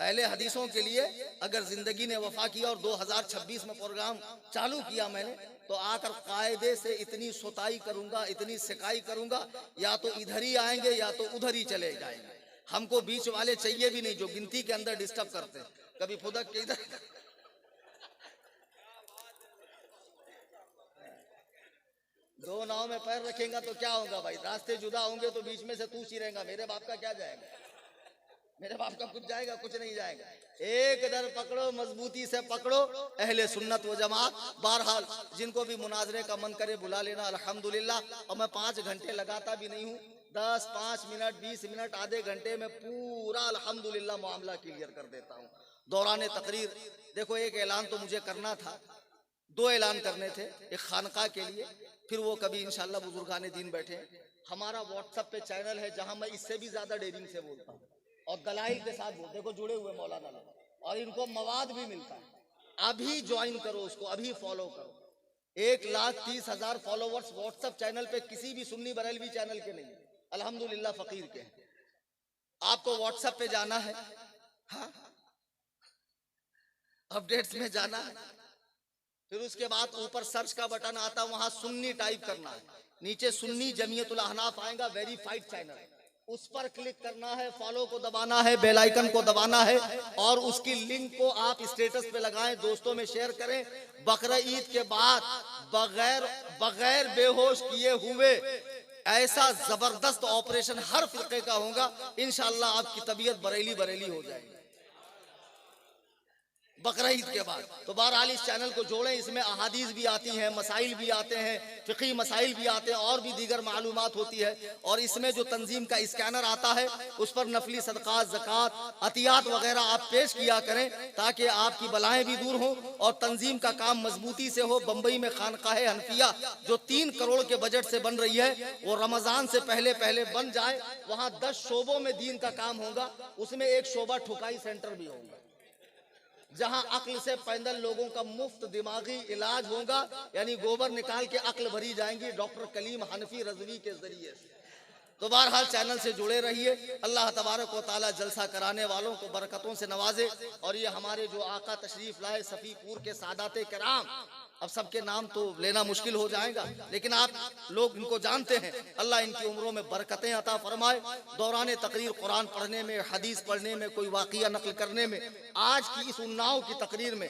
اہل حدیثوں کے لیے اگر زندگی نے وفا کیا اور 2026 میں پروگرام چالو کیا میں نے، تو آ کر قاعدے سے اتنی ستائی کروں گا، اتنی سکائی کروں گا، یا تو ادھر ہی آئیں گے یا تو ادھر ہی چلے جائیں گے. ہم کو بیچ والے چاہیے بھی نہیں جو گنتی کے اندر ڈسٹرب کرتے ہیں. کبھی پھدک کے ادھر، دو ناؤ میں پیر رکھیں گا تو کیا ہوگا بھائی؟ راستے جدا ہوں گے تو بیچ میں سے تو چیریں گا. میرے باپ کا کیا جائے گا؟ میرے باپ کا کچھ جائے گا؟ کچھ نہیں جائے گا. ایک در پکڑو، مضبوطی سے پکڑو اہل سنت و جماعت. بہرحال جن کو بھی مناظرے کا من کرے بلا لینا الحمدللہ. اور میں 5 گھنٹے لگاتا بھی نہیں ہوں، 10 5 منٹ 20 منٹ آدھے گھنٹے میں پورا الحمدللہ معاملہ کلیئر کر دیتا ہوں. دوران تقریر دیکھو، ایک اعلان تو مجھے کرنا تھا، 2 اعلان کرنے تھے. ایک خانقاہ کے لیے، پھر وہ کبھی انشاءاللہ بزرگان دین بیٹھے. ہمارا واٹس ایپ پہ چینل ہے جہاں میں اس سے بھی زیادہ ڈیرنگ سے بولتا ہوں اور دلائل کے ساتھ بولتے. دیکھو جڑے ہوئے مولانا لوگ، اور ان کو مواد بھی ملتا ہے. ابھی جوائن کرو اس کو، ابھی فالو کرو. 1,30,000 فالوورز واٹس ایپ چینل پہ کسی بھی سنی بریلوی چینل کے نہیں، الحمدللہ فقیر کے ہیں. آپ کو واٹس ایپ پہ جانا ہے، ہاں اپڈیٹس میں جانا ہے، پھر اس کے بعد اوپر سرچ کا بٹن آتا، وہاں سنی ٹائپ کرنا ہے. نیچے سنی جمعیت الاحناف آئے گا، ویریفائڈ چینل، اس پر کلک کرنا ہے، فالو کو دبانا ہے، بیل آئیکن کو دبانا ہے، اور اس کی لنک کو آپ اسٹیٹس پہ لگائیں، دوستوں میں شیئر کریں. بقرہ عید کے بعد بغیر بے ہوش کیے ہوئے ایسا زبردست آپریشن ہر فرقے کا ہوگا. انشاءاللہ آپ کی طبیعت بریلی ہو جائے گی بقرہ عید کے بعد. تو بہرحال اس چینل کو جوڑیں، اس میں احادیث بھی آتی ہیں، مسائل بھی آتے ہیں، فقہی مسائل بھی آتے ہیں، اور بھی دیگر معلومات ہوتی ہے. اور اس میں جو تنظیم کا اسکینر آتا ہے اس پر نفلی صدقات، زکوٰۃ، عطیات وغیرہ آپ پیش کیا کریں تاکہ آپ کی بلائیں بھی دور ہوں اور تنظیم کا کام مضبوطی سے ہو. بمبئی میں خانقاہ حنفیہ جو 3 کروڑ کے بجٹ سے بن رہی ہے، وہ رمضان سے پہلے بن جائے. وہاں 10 شعبوں میں دین کا کام ہوگا، اس میں ایک شعبہ ٹھکائی سینٹر بھی ہوگا جہاں عقل سے پیندل لوگوں کا مفت دماغی علاج ہوگا. یعنی گوبر نکال کے عقل بھری جائیں گی ڈاکٹر کلیم حنفی رضوی کے ذریعے سے. تو بہرحال چینل سے جڑے رہیے. اللہ تبارک و تعالی جلسہ کرانے والوں کو برکتوں سے نوازے. اور یہ ہمارے جو آقا تشریف لائے صفی پور کے سادات کرام، اب سب کے نام تو لینا مشکل ہو جائے گا، لیکن آپ لوگ ان کو جانتے ہیں. اللہ ان کی عمروں میں برکتیں عطا فرمائے. دوران تقریر قرآن پڑھنے میں، حدیث پڑھنے میں، کوئی واقعہ نقل کرنے میں، آج کی اس اناؤ کی تقریر میں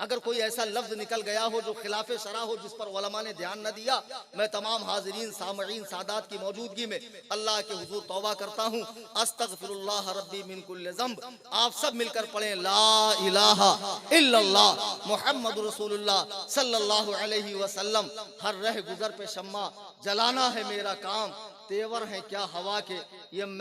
اگر کوئی ایسا لفظ نکل گیا ہو جو خلاف شرع ہو، جس پر علماء نے دھیان نہ دیا، میں تمام حاضرین سامعین سادات کی موجودگی میں اللہ کے حضور توبہ کرتا ہوں. استغفر اللہ ربی من کل ذنب. آپ سب مل کر پڑھیں لا الہ الا اللہ محمد رسول اللہ صلی اللہ علیہ وسلم. ہر رہ گزر پہ شمع جلانا ہے میرا کام، تیور ہیں کیا ہوا کے یہ